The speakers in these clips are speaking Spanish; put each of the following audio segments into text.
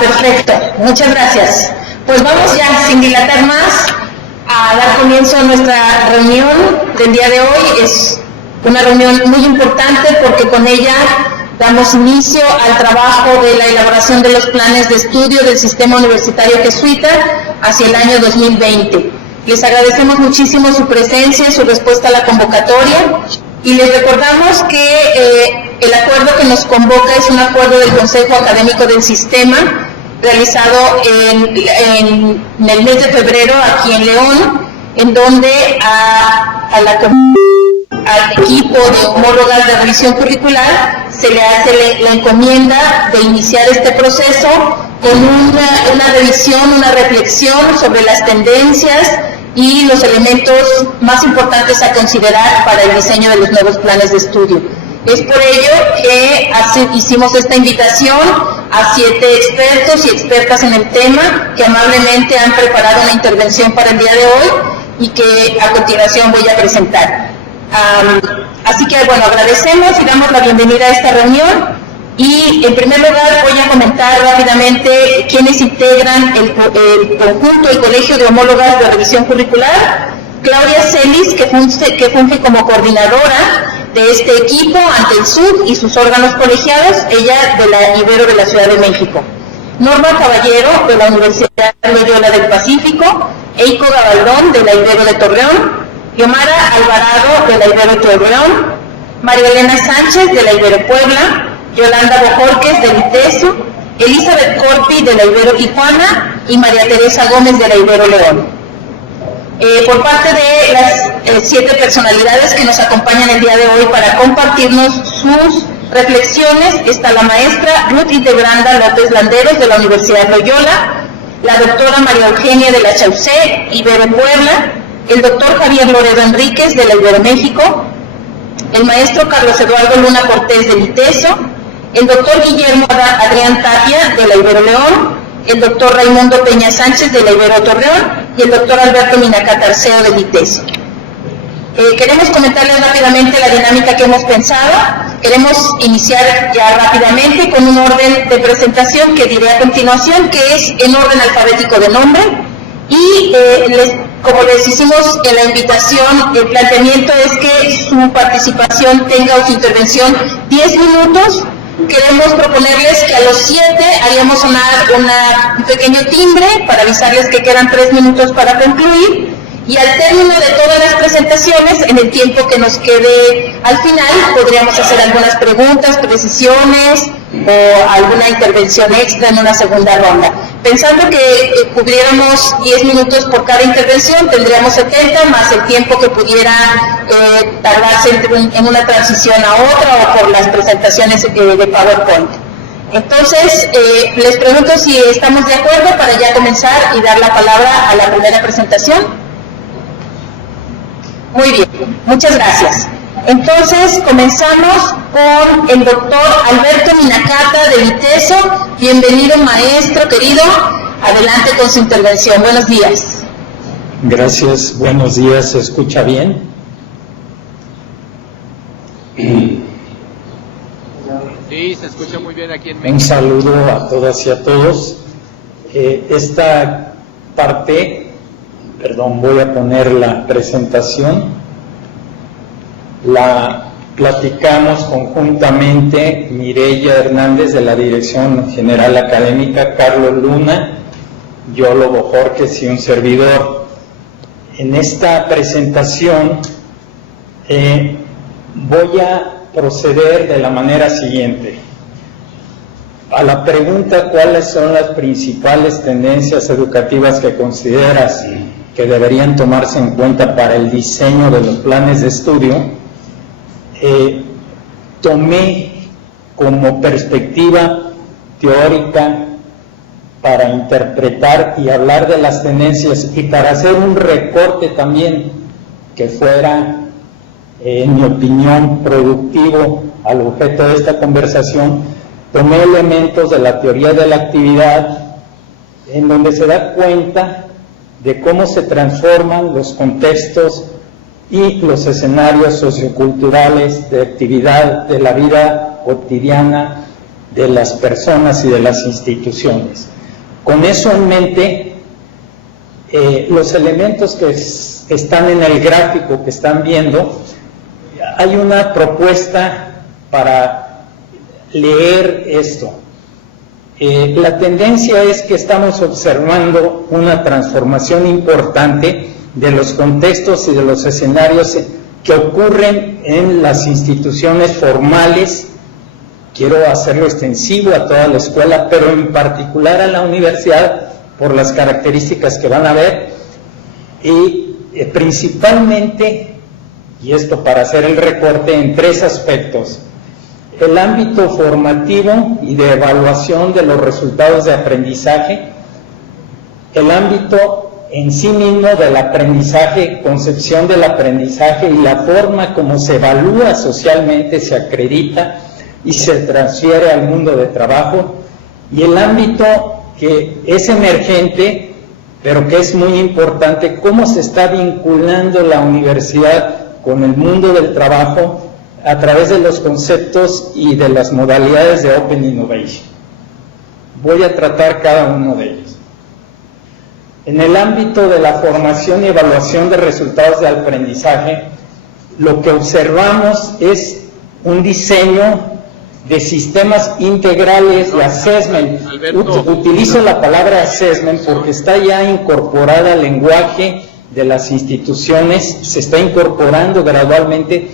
Perfecto, muchas gracias. Pues vamos ya, sin dilatar más, a dar comienzo a nuestra reunión del día de hoy. Es una reunión muy importante porque con ella damos inicio al trabajo de la elaboración de los planes de estudio del Sistema Universitario Jesuita hacia el año 2020. Les agradecemos muchísimo su presencia, su respuesta a la convocatoria y les recordamos que el acuerdo que nos convoca es un acuerdo del Consejo Académico del Sistema realizado en el mes de febrero aquí en León, en donde al equipo de homólogas de revisión curricular se le hace la encomienda de iniciar este proceso con una revisión, una reflexión sobre las tendencias y los elementos más importantes a considerar para el diseño de los nuevos planes de estudio. Es por ello que hicimos esta invitación a 7 expertos y expertas en el tema que amablemente han preparado una intervención para el día de hoy y que a continuación voy a presentar. Así que bueno, agradecemos y damos la bienvenida a esta reunión y en primer lugar voy a comentar rápidamente quiénes integran el conjunto, el Colegio de Homólogas de Revisión Curricular. Claudia Celis, que funge como coordinadora de este equipo ante el SUB y sus órganos colegiados, ella de la Ibero de la Ciudad de México. Norma Caballero, de la Universidad Loyola del Pacífico. Eiko Gabaldón, de la Ibero de Torreón. Yomara Alvarado, de la Ibero de Torreón. María Elena Sánchez, de la Ibero Puebla. Yolanda Bojorquez, del ITESO. Elizabeth Corpi, de la Ibero Tijuana. Y María Teresa Gómez, de la Ibero León. Por parte de las 7 personalidades que nos acompañan el día de hoy para compartirnos sus reflexiones, está la maestra Ruth Hildebranda López Landeros, de la Universidad Loyola, la doctora María Eugenia de la Chaucé, Ibero Puebla, el doctor Javier Loredo Enríquez, de la Ibero México, el maestro Carlos Eduardo Luna Cortés, del ITESO, el doctor Guillermo Adrián Tapia, de la Ibero León, el doctor Raimundo Peña Sánchez, de la Ibero Torreón, y el doctor Alberto Minacata Arceo, del ITESO. Queremos comentarles rápidamente la dinámica que hemos pensado. Queremos iniciar ya rápidamente con un orden de presentación que diré a continuación, que es en orden alfabético de nombre, y como les hicimos en la invitación, el planteamiento es que su participación tenga o su intervención 10 minutos. Queremos proponerles que a los 7 haríamos sonar un pequeño timbre para avisarles que quedan 3 minutos para concluir, y al término de todas las presentaciones, en el tiempo que nos quede al final, podríamos hacer algunas preguntas, precisiones o alguna intervención extra en una segunda ronda. Pensando que cubriéramos 10 minutos por cada intervención, tendríamos 70 más el tiempo que pudiera tardarse en una transición a otra o por las presentaciones de PowerPoint. Entonces, les pregunto si estamos de acuerdo para ya comenzar y dar la palabra a la primera presentación. Muy bien, muchas gracias. Entonces, comenzamos con el doctor Alberto Minacata, del ITESO. Bienvenido, maestro querido. Adelante con su intervención. Buenos días. Gracias, buenos días. ¿Se escucha bien? Sí, se escucha muy bien aquí en México. Un saludo a todas y a todos. Esta parte, voy a poner la presentación. La platicamos conjuntamente Mireya Hernández, de la Dirección General Académica, Carlos Luna, Yolo Bojorquez y un servidor. En esta presentación voy a proceder de la manera siguiente. A la pregunta ¿cuáles son las principales tendencias educativas que consideras que deberían tomarse en cuenta para el diseño de los planes de estudio? Tomé como perspectiva teórica para interpretar y hablar de las tendencias y para hacer un recorte también que fuera, en mi opinión, productivo al objeto de esta conversación. Tomé elementos de la teoría de la actividad en donde se da cuenta de cómo se transforman los contextos y los escenarios socioculturales de actividad de la vida cotidiana de las personas y de las instituciones. Con eso en mente, los elementos que están en el gráfico que están viendo, hay una propuesta para leer esto. La tendencia es que estamos observando una transformación importante de los contextos y de los escenarios que ocurren en las instituciones formales. Quiero hacerlo extensivo a toda la escuela, pero en particular a la universidad, por las características que van a ver, y principalmente, y esto para hacer el recorte, en 3 aspectos: el ámbito formativo y de evaluación de los resultados de aprendizaje, el ámbito en sí mismo del aprendizaje, concepción del aprendizaje y la forma como se evalúa socialmente, se acredita y se transfiere al mundo de trabajo, y el ámbito que es emergente, pero que es muy importante, cómo se está vinculando la universidad con el mundo del trabajo a través de los conceptos y de las modalidades de Open Innovation. Voy a tratar cada uno de ellos. En el ámbito de la formación y evaluación de resultados de aprendizaje, lo que observamos es un diseño de sistemas integrales de assessment. Utilizo la palabra assessment porque está ya incorporada al lenguaje de las instituciones, se está incorporando gradualmente,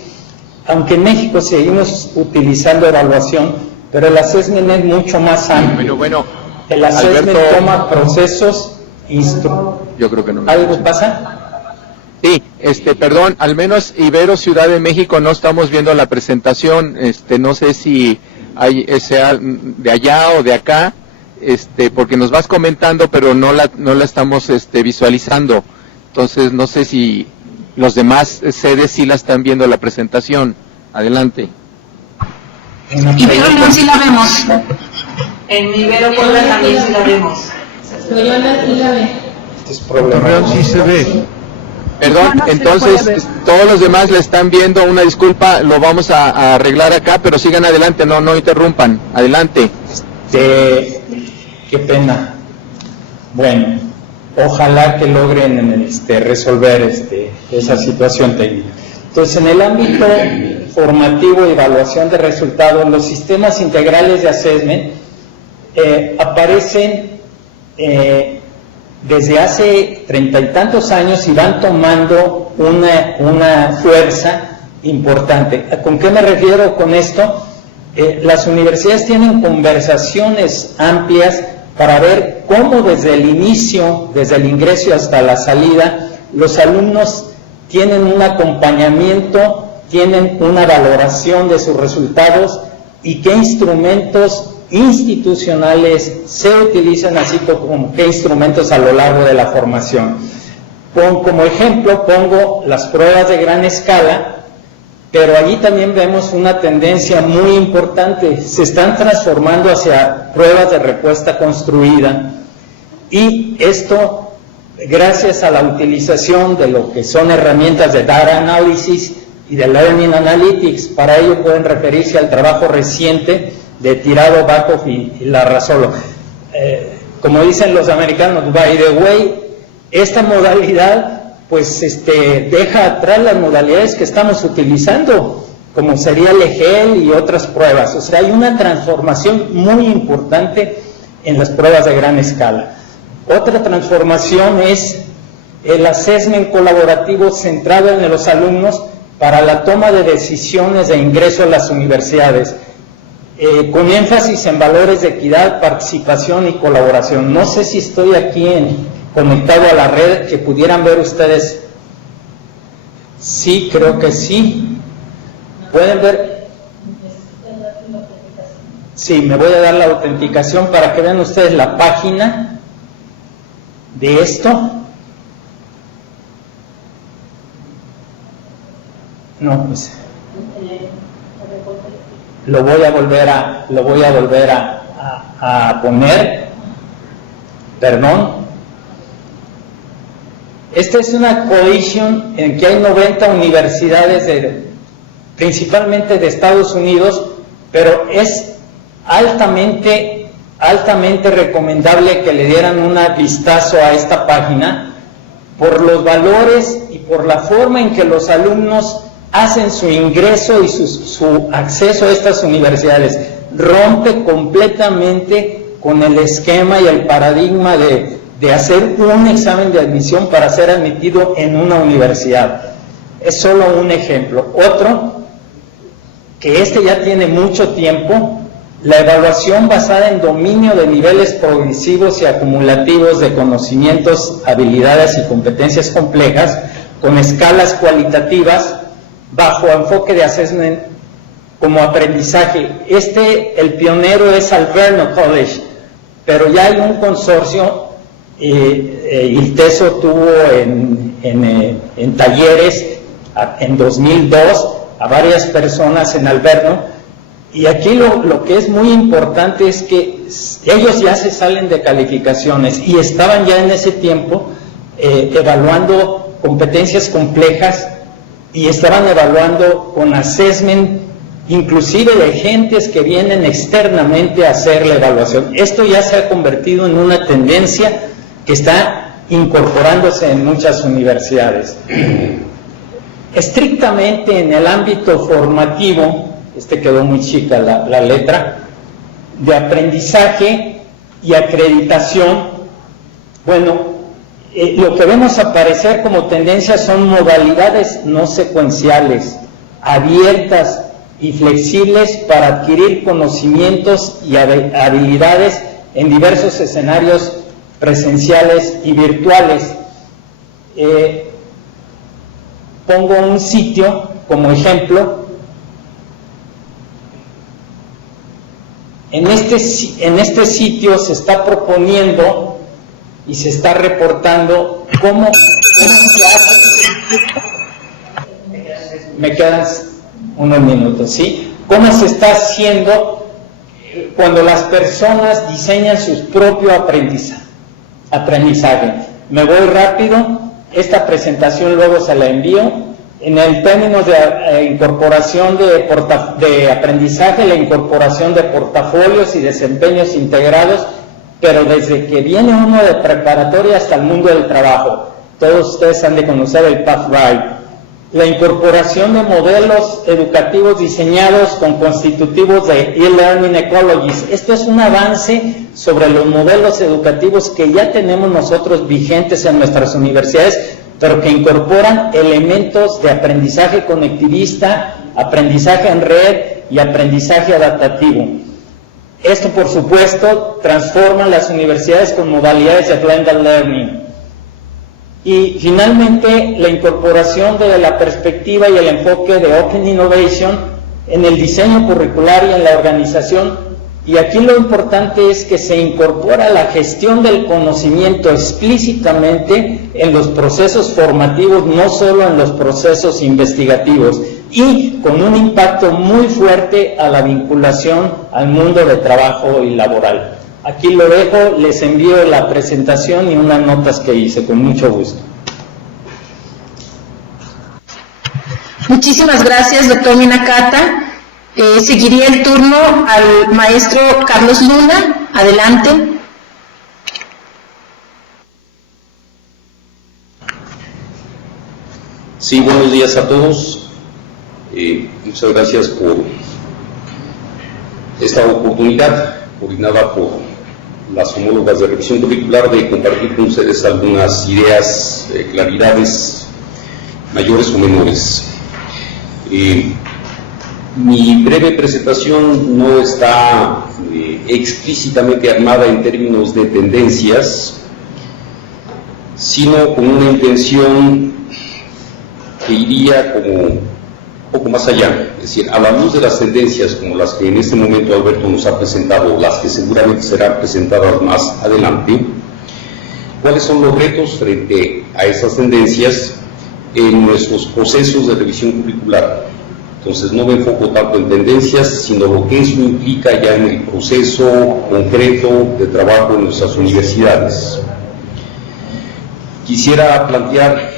aunque en México seguimos utilizando evaluación, pero el assessment es mucho más amplio. Bueno, el assessment Alberto, toma procesos, yo creo que no. ¿Algo pasa? Sí, perdón, al menos Ibero Ciudad de México no estamos viendo la presentación, no sé si sea de allá o de acá, porque nos vas comentando, pero no la estamos visualizando. Entonces no sé si los demás sedes sí la están viendo la presentación. Adelante. Ibero León sí la vemos. En Ibero Puebla también sí la vemos. Loyola sí la ve. Torreón sí se ve. Perdón, entonces todos los demás le están viendo, una disculpa, lo vamos a arreglar acá, pero sigan adelante, no interrumpan, adelante. Qué pena. Bueno, ojalá que logren resolver esa situación técnica. Entonces, en el ámbito formativo y evaluación de resultados, los sistemas integrales de assessment aparecen desde hace 30 y tantos años y van tomando una fuerza importante. ¿Con qué me refiero con esto? Las universidades tienen conversaciones amplias para ver cómo desde el inicio, desde el ingreso hasta la salida, los alumnos tienen un acompañamiento, tienen una valoración de sus resultados y qué instrumentos institucionales se utilizan, así como qué instrumentos a lo largo de la formación. Como ejemplo pongo las pruebas de gran escala, pero allí también vemos una tendencia muy importante, se están transformando hacia pruebas de respuesta construida, y esto gracias a la utilización de lo que son herramientas de Data Analysis y de Learning Analytics. Para ello pueden referirse al trabajo reciente de Tirado, Backhoff y Larrazolo. Como dicen los americanos, by the way, esta modalidad pues deja atrás las modalidades que estamos utilizando, como sería el EGEL y otras pruebas. O sea, hay una transformación muy importante en las pruebas de gran escala. Otra transformación es el assessment colaborativo centrado en los alumnos para la toma de decisiones de ingreso a las universidades, con énfasis en valores de equidad, participación y colaboración. No sé si estoy aquí conectado a la red, que pudieran ver ustedes. Sí, creo que sí. ¿Pueden ver? Sí, me voy a dar la autenticación para que vean ustedes la página de esto. No, pues lo voy a volver a poner. Perdón. Esta es una coalition en que hay 90 universidades principalmente de Estados Unidos, pero es altamente recomendable que le dieran un vistazo a esta página por los valores y por la forma en que los alumnos hacen su ingreso y su acceso a estas universidades. Rompe completamente con el esquema y el paradigma de hacer un examen de admisión para ser admitido en una universidad. Es solo un ejemplo. Otro, que ya tiene mucho tiempo, la evaluación basada en dominio de niveles progresivos y acumulativos de conocimientos, habilidades y competencias complejas, con escalas cualitativas, bajo enfoque de assessment como aprendizaje. El pionero es Alverno College, pero ya hay un consorcio, el TESO tuvo en talleres en 2002 a varias personas en Alverno, y aquí lo que es muy importante es que ellos ya se salen de calificaciones y estaban ya en ese tiempo evaluando competencias complejas y estaban evaluando con assessment inclusive de gentes que vienen externamente a hacer la evaluación. Esto ya se ha convertido en una tendencia que está incorporándose en muchas universidades. Estrictamente en el ámbito formativo, quedó muy chica la letra, de aprendizaje y acreditación, lo que vemos aparecer como tendencia son modalidades no secuenciales, abiertas y flexibles para adquirir conocimientos y habilidades en diversos escenarios presenciales y virtuales. Pongo un sitio como ejemplo. En este sitio se está proponiendo y se está reportando cómo se hace. Me quedan unos minutos, ¿sí? ¿Cómo se está haciendo cuando las personas diseñan su propio aprendizaje? Me voy rápido, esta presentación luego se la envío. En el término de incorporación de aprendizaje, la incorporación de portafolios y desempeños integrados, pero desde que viene uno de preparatoria hasta el mundo del trabajo. Todos ustedes han de conocer el Pathway. La incorporación de modelos educativos diseñados con constitutivos de e-learning ecologies. Esto es un avance sobre los modelos educativos que ya tenemos nosotros vigentes en nuestras universidades, pero que incorporan elementos de aprendizaje conectivista, aprendizaje en red y aprendizaje adaptativo. Esto, por supuesto, transforma las universidades con modalidades de blended learning. Y finalmente, la incorporación de la perspectiva y el enfoque de Open Innovation en el diseño curricular y en la organización. Y aquí lo importante es que se incorpora la gestión del conocimiento explícitamente en los procesos formativos, no solo en los procesos investigativos, y con un impacto muy fuerte a la vinculación al mundo de trabajo y laboral. Aquí lo dejo, les envío la presentación y unas notas que hice, con mucho gusto. Muchísimas gracias, doctor Minakata. Seguiría el turno al maestro Carlos Luna. Adelante. Sí, buenos días a todos. Muchas gracias por esta oportunidad, coordinada por las homólogas de revisión curricular, de compartir con ustedes algunas ideas, claridades mayores o menores. Mi breve presentación no está explícitamente armada en términos de tendencias, sino con una intención que iría como un poco más allá, es decir, a la luz de las tendencias como las que en este momento Alberto nos ha presentado, las que seguramente serán presentadas más adelante, ¿cuáles son los retos frente a estas tendencias en nuestros procesos de revisión curricular? Entonces no me enfoco tanto en tendencias, sino lo que eso implica ya en el proceso concreto de trabajo en nuestras universidades. Quisiera plantear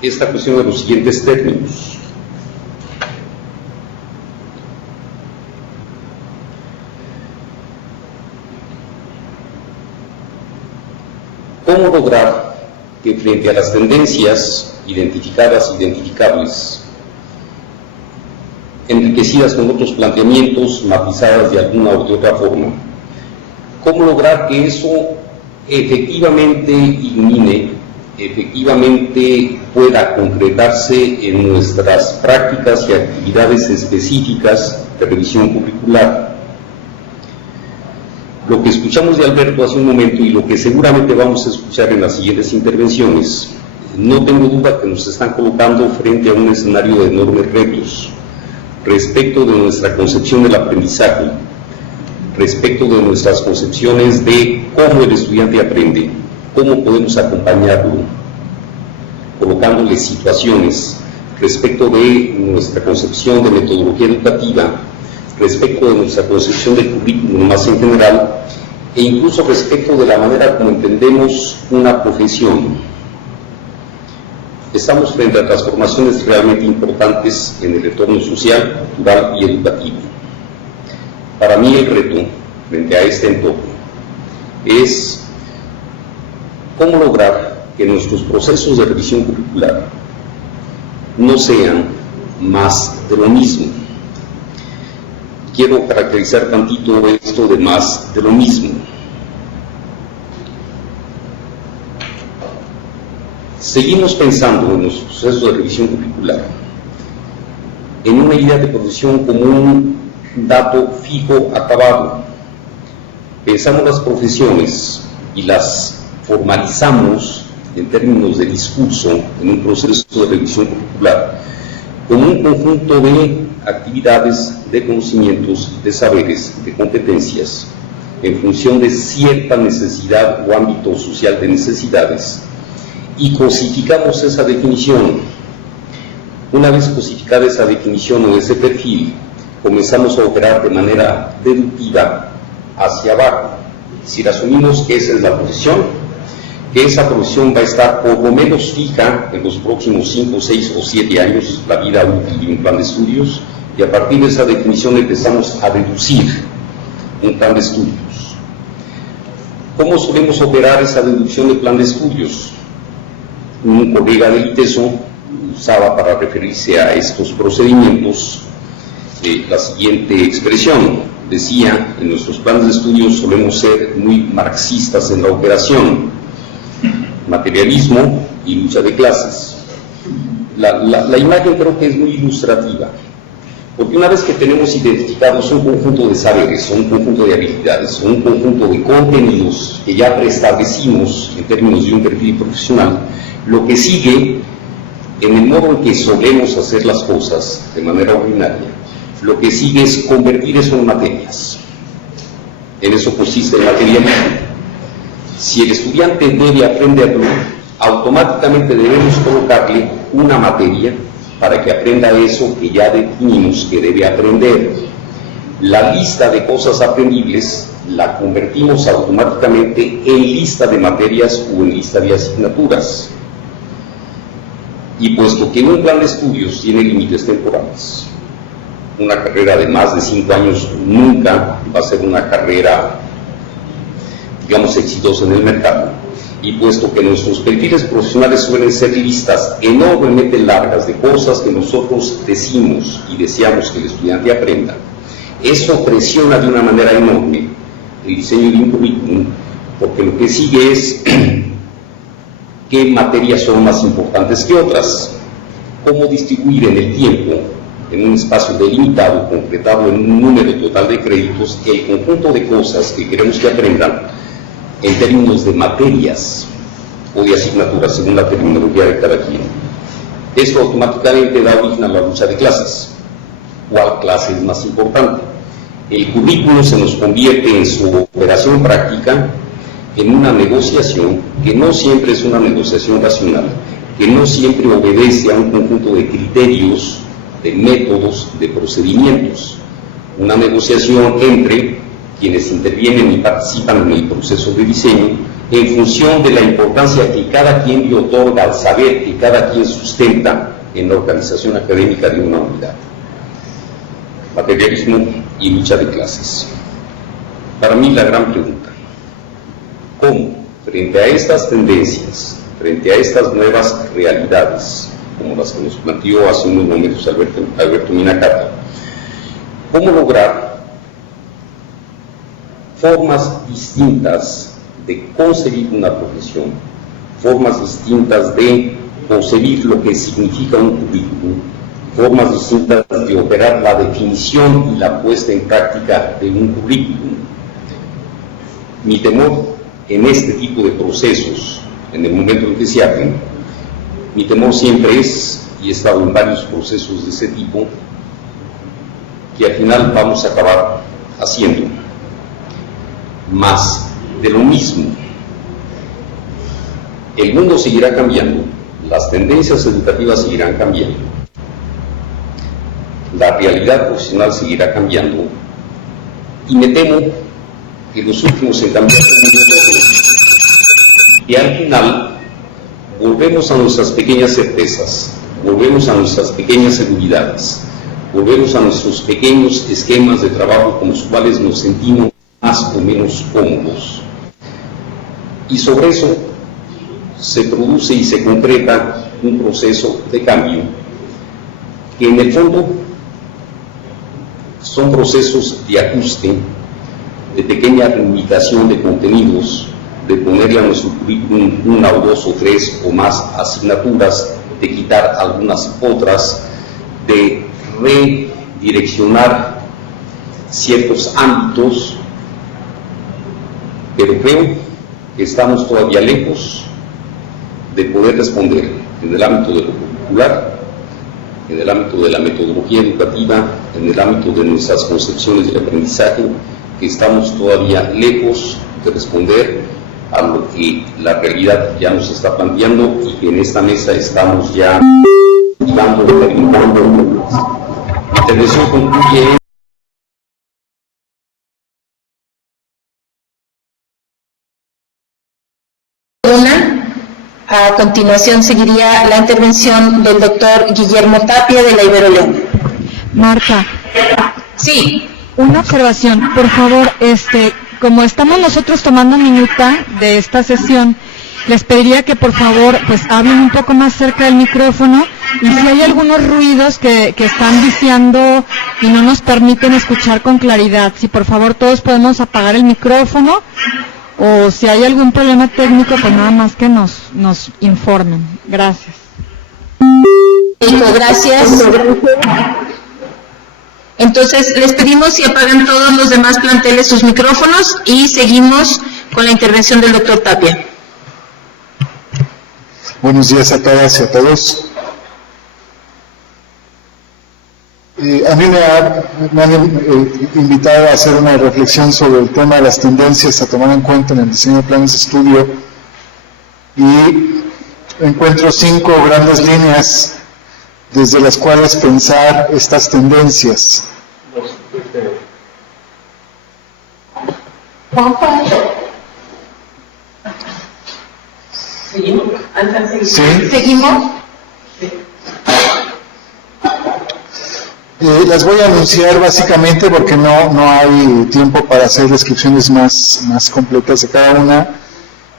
esta cuestión en los siguientes términos. ¿Cómo lograr que frente a las tendencias identificadas, identificables, enriquecidas con otros planteamientos, matizadas de alguna u otra forma, cómo lograr que eso efectivamente ilumine, efectivamente pueda concretarse en nuestras prácticas y actividades específicas de revisión curricular? Lo que escuchamos de Alberto hace un momento y lo que seguramente vamos a escuchar en las siguientes intervenciones, no tengo duda que nos están colocando frente a un escenario de enormes retos respecto de nuestra concepción del aprendizaje, respecto de nuestras concepciones de cómo el estudiante aprende, cómo podemos acompañarlo, colocándole situaciones respecto de nuestra concepción de metodología educativa, respecto de nuestra concepción del currículum más en general, e incluso respecto de la manera como entendemos una profesión. Estamos frente a transformaciones realmente importantes en el entorno social, cultural y educativo. Para mí el reto frente a este entorno es cómo lograr que nuestros procesos de revisión curricular no sean más de lo mismo. Quiero caracterizar tantito esto de más de lo mismo. Seguimos pensando en los procesos de revisión curricular en una idea de profesión como un dato fijo acabado. Pensamos las profesiones y las formalizamos en términos de discurso en un proceso de revisión curricular como un conjunto de actividades, de conocimientos, de saberes, de competencias en función de cierta necesidad o ámbito social de necesidades, y cosificamos esa definición. Una vez cosificada esa definición o ese perfil, comenzamos a operar de manera deductiva hacia abajo. Si asumimos que esa es la profesión, que esa profesión va a estar por lo menos fija en los próximos 5, 6 o 7 años, la vida útil de un plan de estudios, y a partir de esa definición empezamos a deducir un plan de estudios. ¿Cómo solemos operar esa deducción de plan de estudios? Un colega del ITESO usaba para referirse a estos procedimientos la siguiente expresión. Decía, en nuestros planes de estudios solemos ser muy marxistas en la operación, materialismo y lucha de clases. La imagen creo que es muy ilustrativa, porque una vez que tenemos identificados un conjunto de saberes, o un conjunto de habilidades, o un conjunto de contenidos que ya preestablecimos en términos de un perfil profesional, lo que sigue, en el modo en que solemos hacer las cosas de manera ordinaria, lo que sigue es convertir eso en materias. En eso consiste el materialismo. Si el estudiante debe aprenderlo, automáticamente debemos colocarle una materia para que aprenda eso que ya definimos que debe aprender. La lista de cosas aprendibles la convertimos automáticamente en lista de materias o en lista de asignaturas. Y puesto que en un plan de estudios tiene límites temporales, una carrera de más de 5 años nunca va a ser una carrera, digamos, exitosa en el mercado. Y puesto que nuestros perfiles profesionales suelen ser listas enormemente largas de cosas que nosotros decimos y deseamos que el estudiante aprenda, eso presiona de una manera enorme el diseño de un currículum, porque lo que sigue es qué materias son más importantes que otras, cómo distribuir en el tiempo, en un espacio delimitado, concretado en un número total de créditos, el conjunto de cosas que queremos que aprendan en términos de materias o de asignaturas, según la terminología de cada quien. Esto automáticamente da origen a la lucha de clases. ¿Cuál clase es más importante? El currículo se nos convierte en su operación práctica en una negociación que no siempre es una negociación racional, que no siempre obedece a un conjunto de criterios, de métodos, de procedimientos. Una negociación entre quienes intervienen y participan en el proceso de diseño en función de la importancia que cada quien le otorga al saber que cada quien sustenta en la organización académica de una unidad. Materialismo y lucha de clases. Para mí la gran pregunta, ¿cómo frente a estas tendencias, frente a estas nuevas realidades, como las que nos planteó hace unos momentos Alberto Minacata, cómo lograr formas distintas de concebir una profesión, formas distintas de concebir lo que significa un currículum, formas distintas de operar la definición y la puesta en práctica de un currículum. Mi temor en este tipo de procesos, en el momento en que se hacen, mi temor siempre es, y he estado en varios procesos de ese tipo, que al final vamos a acabar haciendo más de lo mismo. El mundo seguirá cambiando, las tendencias educativas seguirán cambiando, la realidad profesional seguirá cambiando, y me temo que los últimos en cambiar y al final volvemos a nuestras pequeñas certezas, volvemos a nuestras pequeñas seguridades, volvemos a nuestros pequeños esquemas de trabajo con los cuales nos sentimos más o menos cómodos. Y sobre eso se produce y se concreta un proceso de cambio que en el fondo son procesos de ajuste, de pequeña limitación de contenidos, de ponerle a nuestro currículum una o dos o tres o más asignaturas, de quitar algunas otras, de redireccionar ciertos ámbitos, pero creo que estamos todavía lejos de poder responder en el ámbito de lo curricular, en el ámbito de la metodología educativa, en el ámbito de nuestras concepciones del aprendizaje, que estamos todavía lejos de responder a lo que la realidad ya nos está planteando y que en esta mesa estamos ya terminando. Mi intervención concluye. A continuación seguiría la intervención del doctor Guillermo Tapia de la Ibero León. Marta. Sí. Una observación, por favor, como estamos nosotros tomando minuta de esta sesión, les pediría que por favor pues hablen un poco más cerca del micrófono y si hay algunos ruidos que están viciando y no nos permiten escuchar con claridad, si por favor todos podemos apagar el micrófono o si hay algún problema técnico, pues nada más que nos informen. Gracias. Gracias. Entonces, les pedimos si apagan todos los demás planteles sus micrófonos y seguimos con la intervención del doctor Tapia. Buenos días a todas y a todos. A mí me han invitado a hacer una reflexión sobre el tema de las tendencias a tomar en cuenta en el diseño de planes de estudio y encuentro 5 grandes líneas desde las cuales pensar estas tendencias. ¿Seguimos? ¿Sí? ¿Seguimos? Las voy a anunciar básicamente porque no hay tiempo para hacer descripciones más completas de cada una.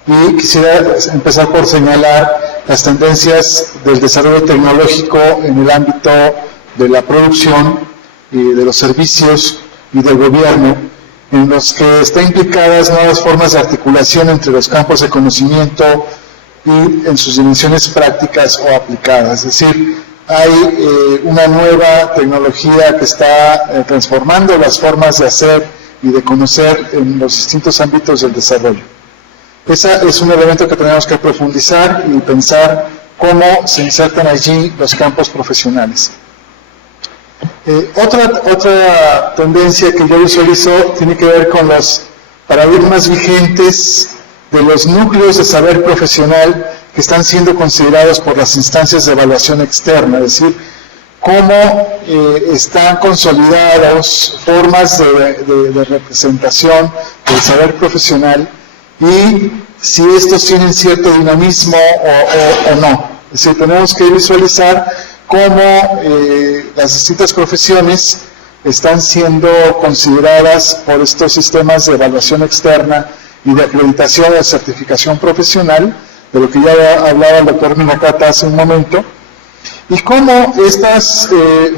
Y quisiera empezar por señalar las tendencias del desarrollo tecnológico en el ámbito de la producción y de los servicios y del gobierno, en los que están implicadas nuevas formas de articulación entre los campos de conocimiento y en sus dimensiones prácticas o aplicadas. Es decir, hay una nueva tecnología que está transformando las formas de hacer y de conocer en los distintos ámbitos del desarrollo. Ese es un elemento que tenemos que profundizar y pensar cómo se insertan allí los campos profesionales. Otra tendencia que yo visualizo tiene que ver con los paradigmas vigentes de los núcleos de saber profesional que están siendo considerados por las instancias de evaluación externa, es decir, cómo están consolidados formas de representación del saber profesional y si estos tienen cierto dinamismo o no. Es decir, tenemos que visualizar cómo las distintas profesiones están siendo consideradas por estos sistemas de evaluación externa y de acreditación o certificación profesional, de lo que ya hablaba el doctor Minakata hace un momento, y cómo estas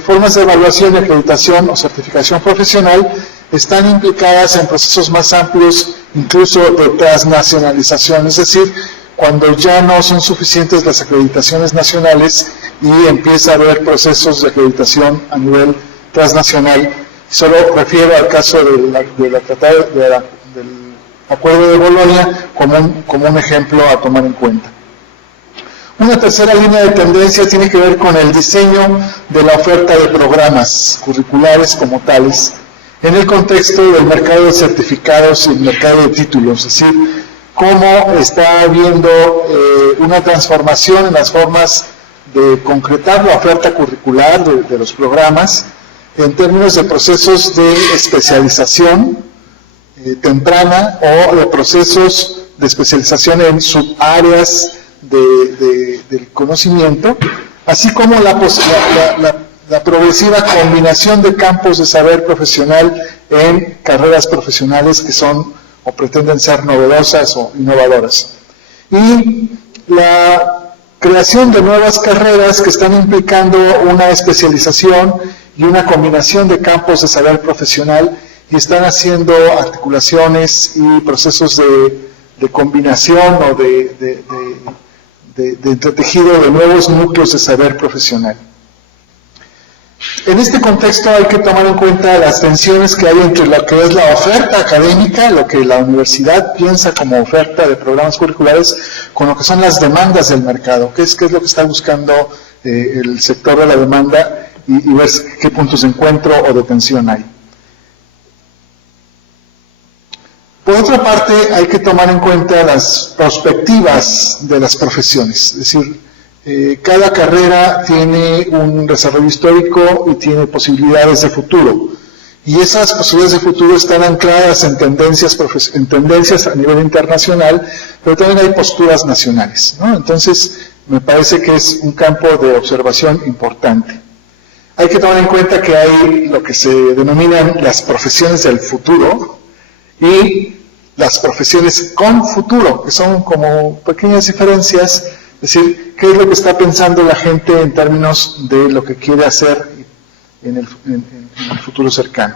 formas de evaluación, acreditación o certificación profesional están implicadas en procesos más amplios, incluso de transnacionalización, es decir, cuando ya no son suficientes las acreditaciones nacionales y empieza a haber procesos de acreditación a nivel transnacional. Solo refiero al caso del Acuerdo de Bolonia como un ejemplo a tomar en cuenta. Una tercera línea de tendencia tiene que ver con el diseño de la oferta de programas curriculares como tales, en el contexto del mercado de certificados y el mercado de títulos, es decir, cómo está habiendo una transformación en las formas de concretar la oferta curricular de los programas en términos de procesos de especialización temprana o de procesos de especialización en subáreas del conocimiento, así como la progresiva combinación de campos de saber profesional en carreras profesionales que son o pretenden ser novedosas o innovadoras. Y la creación de nuevas carreras que están implicando una especialización y una combinación de campos de saber profesional y están haciendo articulaciones y procesos de combinación o de entretejido de nuevos núcleos de saber profesional. En este contexto hay que tomar en cuenta las tensiones que hay entre lo que es la oferta académica, lo que la universidad piensa como oferta de programas curriculares, con lo que son las demandas del mercado, qué es lo que está buscando el sector de la demanda y ver qué puntos de encuentro o de tensión hay. Por otra parte, hay que tomar en cuenta las perspectivas de las profesiones, es decir, cada carrera tiene un desarrollo histórico y tiene posibilidades de futuro. Y esas posibilidades de futuro están ancladas en tendencias a nivel internacional, pero también hay posturas nacionales, ¿no? Entonces, me parece que es un campo de observación importante. Hay que tomar en cuenta que hay lo que se denominan las profesiones del futuro y las profesiones con futuro, que son como pequeñas diferencias. Es decir, ¿qué es lo que está pensando la gente en términos de lo que quiere hacer en el futuro cercano?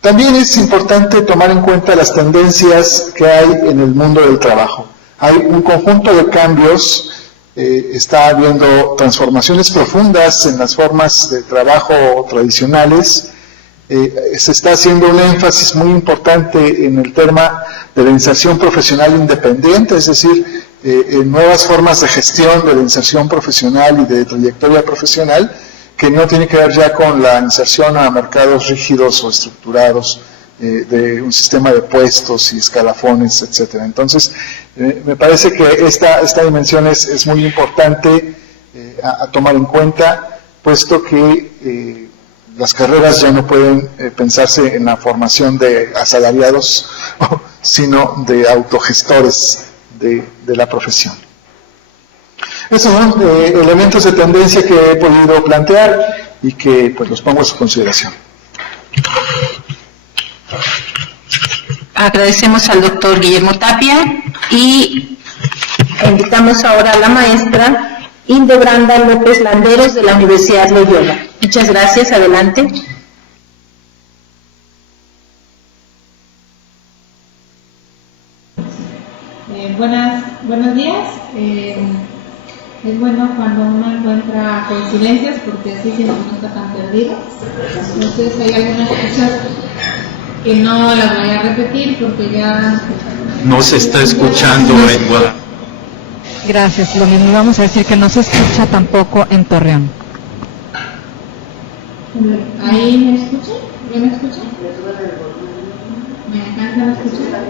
También es importante tomar en cuenta las tendencias que hay en el mundo del trabajo. Hay un conjunto de cambios, está habiendo transformaciones profundas en las formas de trabajo tradicionales, se está haciendo un énfasis muy importante en el tema de la inserción profesional independiente, es decir, en nuevas formas de gestión de la inserción profesional y de trayectoria profesional, que no tiene que ver ya con la inserción a mercados rígidos o estructurados de un sistema de puestos y escalafones, etcétera. Entonces, me parece que esta dimensión es muy importante a tomar en cuenta, puesto que las carreras ya no pueden pensarse en la formación de asalariados, sino de autogestores de la profesión. Esos son elementos de tendencia que he podido plantear y que pues los pongo a su consideración. Agradecemos al doctor Guillermo Tapia y invitamos ahora a la maestra Hildebranda López Landeros de la Universidad Loyola. Muchas gracias, adelante. Buenos días. Es bueno cuando uno encuentra coincidencias porque así siempre no está tan perdido. Entonces hay algunas cosas que no las voy a repetir porque ya... No se está escuchando en Guadalajara. Gracias, lo mismo vamos a decir que no se escucha tampoco en Torreón. ¿Ahí me escuchan? ¿Ya me escuchan? ¿Me alcanzan a escuchar?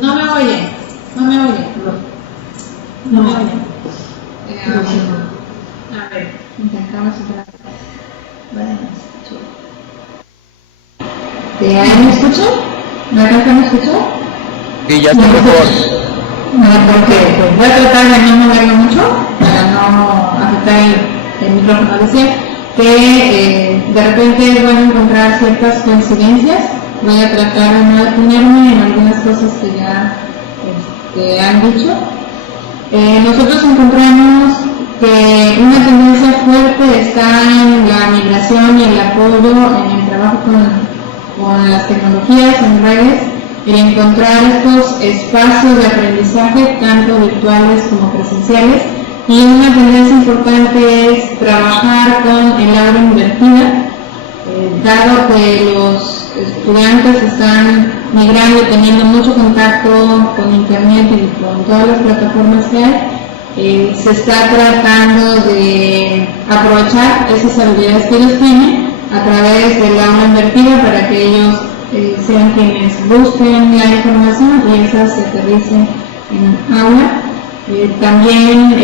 No me oyen, no me oyen. No me oyen. A ver, intentamos otra vez. ¿Ahí me escuchan? ¿Me alcanzan a escuchar? Sí, ya está mejor. No, porque pues, voy a tratar de no moverlo mucho para no afectar el micrófono. Decía que de repente es bueno encontrar ciertas coincidencias voy a tratar de no detenerme en algunas cosas que ya han dicho. Nosotros encontramos que una tendencia fuerte está en la migración y el apoyo en el trabajo con las tecnologías en redes, el encontrar estos espacios de aprendizaje, tanto virtuales como presenciales, y una tendencia importante es trabajar con el aula invertida, dado que los estudiantes están migrando, teniendo mucho contacto con internet y con todas las plataformas que hay, se está tratando de aprovechar esas habilidades que ellos tienen a través del aula invertida para que ellos sean quienes busquen la información y esa se aterrice en aula. También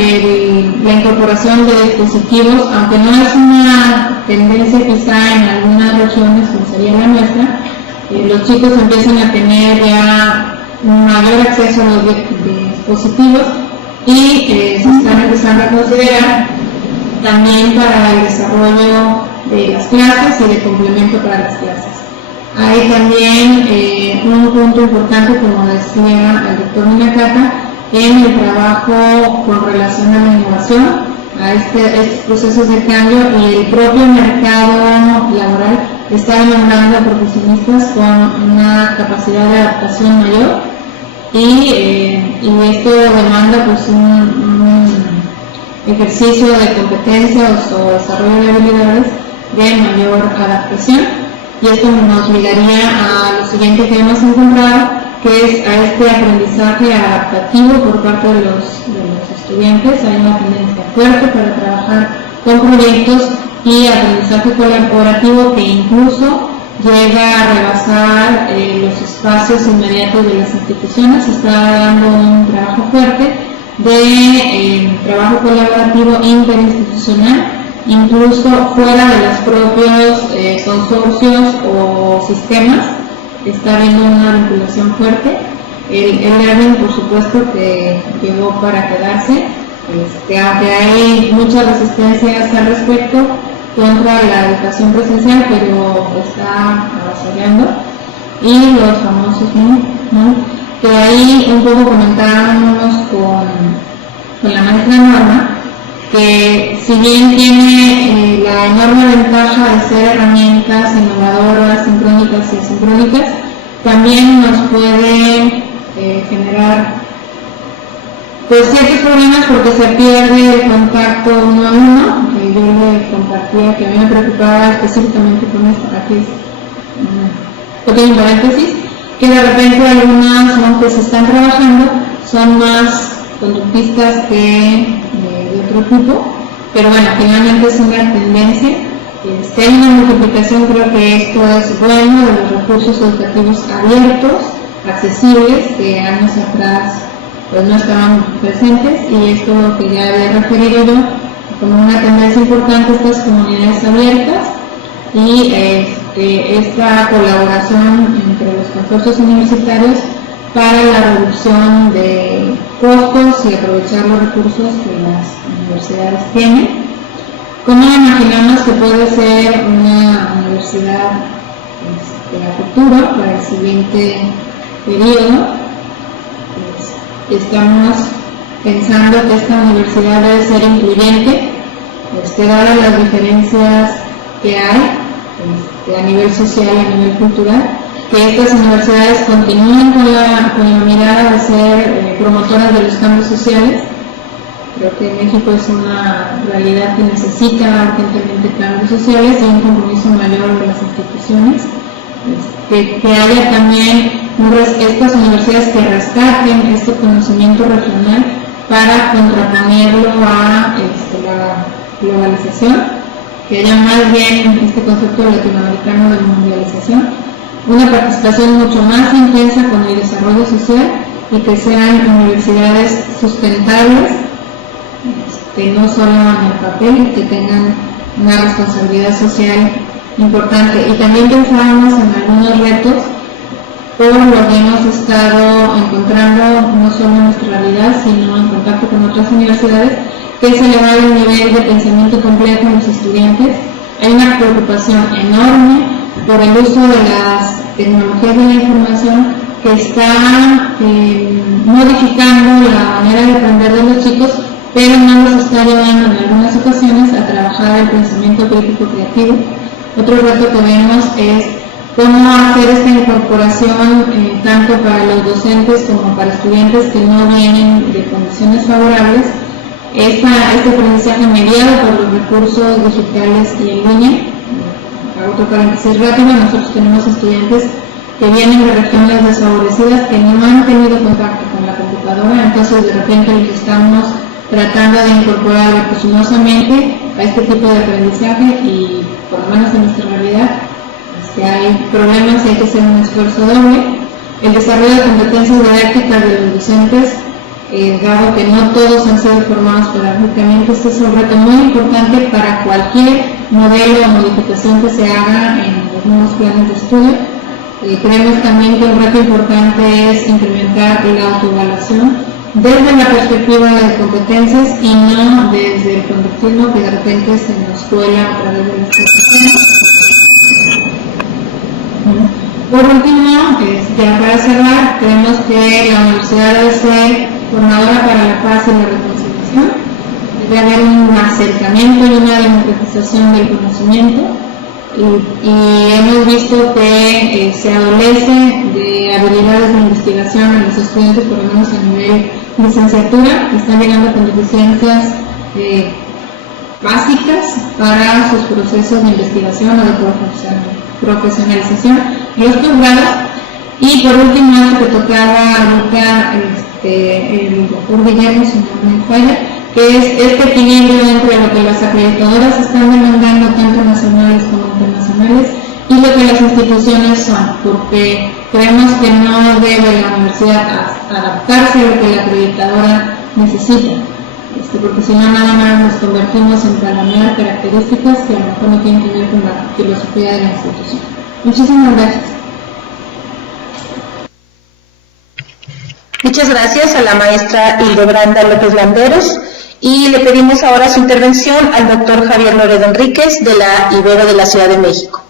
la incorporación de dispositivos, aunque no es una tendencia quizá en algunas regiones como sería la nuestra, los chicos empiezan a tener ya un mayor acceso a los dispositivos y se están empezando a considerar también para el desarrollo de las clases y de complemento para las clases. Hay también un punto importante, como decía el doctor Minakata, en el trabajo con relación a la innovación, a estos procesos de cambio, y el propio mercado laboral está demandando a profesionistas con una capacidad de adaptación mayor y esto demanda pues un ejercicio de competencias o desarrollo de habilidades de mayor adaptación, y esto nos ligaría a lo siguiente que hemos encontrado, que es a este aprendizaje adaptativo por parte de los estudiantes. Hay una tendencia fuerte para trabajar con proyectos y aprendizaje colaborativo que incluso llega a rebasar los espacios inmediatos de las instituciones. Se está dando un trabajo fuerte de trabajo colaborativo interinstitucional, incluso fuera de los propios consorcios o sistemas. Está habiendo una vinculación fuerte. El learning, por supuesto, que llegó para quedarse, aunque hay muchas resistencias al respecto contra la educación presencial, pero está avasallando. Y los famosos ¿no? Que ahí un poco comentábamos con la maestra Norma, que si bien tiene la enorme ventaja de ser herramientas innovadoras, sincrónicas y asincrónicas, también nos puede generar pues ciertos problemas porque se pierde el contacto uno a uno. Yo le compartía que a mí me preocupaba específicamente con esto, aquí es un pequeño paréntesis, que de repente algunas, aunque se están trabajando, son más conductistas que de otro tipo, pero bueno, finalmente es una tendencia. Si hay una multiplicación, creo que esto es bueno, de los recursos educativos abiertos, accesibles, que años atrás pues no estaban presentes, y esto que ya había referido yo, como una tendencia importante, estas comunidades abiertas y esta colaboración entre los consorcios universitarios para la reducción de costos y aprovechar los recursos que las universidades tienen. ¿Cómo imaginamos que puede ser una universidad a futuro para el siguiente periodo? Estamos pensando que esta universidad debe ser incluyente, dadas las diferencias que hay a nivel social y a nivel cultural, que estas universidades continúen con la mirada de ser promotoras de los cambios sociales. Creo que México es una realidad que necesita urgentemente cambios sociales y un compromiso mayor de las instituciones. Que haya también estas universidades que rescaten este conocimiento regional para contraponerlo a la globalización, que haya más bien este concepto latinoamericano de mundialización, una participación mucho más intensa con el desarrollo social y que sean universidades sustentables, no solo en el papel, que tengan una responsabilidad social importante. Y también pensábamos en algunos retos por lo que hemos estado encontrando no solo en nuestra realidad, sino en contacto con otras universidades, que es elevar el nivel de pensamiento complejo en los estudiantes. Hay una preocupación enorme por el uso de las tecnologías de la información que está modificando la manera de aprender de los chicos, pero no los está llevando en algunas ocasiones a trabajar el pensamiento crítico creativo. Otro reto que vemos es cómo hacer esta incorporación tanto para los docentes como para estudiantes que no vienen de condiciones favorables, este aprendizaje mediado por los recursos digitales y en línea. Hago otro paréntesis rápido, nosotros tenemos estudiantes que vienen de regiones desfavorecidas que no han tenido contacto con la computadora, entonces de repente los estamos tratando de incorporar vertiginosamente a este tipo de aprendizaje y por lo menos en nuestra realidad hay problemas y hay que hacer un esfuerzo doble. El desarrollo de competencias didácticas de los docentes, dado que no todos han sido formados pedagógicamente, este es un reto muy importante para cualquier modelo o modificación que se haga en los nuevos planes de estudio. Creemos también que un reto importante es incrementar la autoevaluación desde la perspectiva de competencias y no desde el conductismo que de repente se nos cuela a través de las profesiones. Por último, ya para cerrar, creemos que la universidad debe ser formadora para la paz y la reconciliación. Debe haber un acercamiento y una democratización del conocimiento. Y hemos visto que se adolece de habilidades de investigación en los estudiantes, por lo menos a nivel licenciatura, que están llegando con deficiencias básicas para sus procesos de investigación o de profesionalización en los posgrados. Y por último, esto que tocaba ahorita el doctor Guillermo, si no me falla, que es este equilibrio entre lo que las acreditadoras están demandando, tanto nacionales como internacionales, y lo que las instituciones son, porque creemos que no debe la universidad adaptarse a lo que la acreditadora necesita, porque si no nada más nos convertimos en palomear características que a lo mejor no tienen que ver con la filosofía de la institución. Muchísimas gracias. Muchas gracias a la maestra Hildebranda López Landeros y le pedimos ahora su intervención al doctor Javier Loredo Enríquez de la Ibero de la Ciudad de México.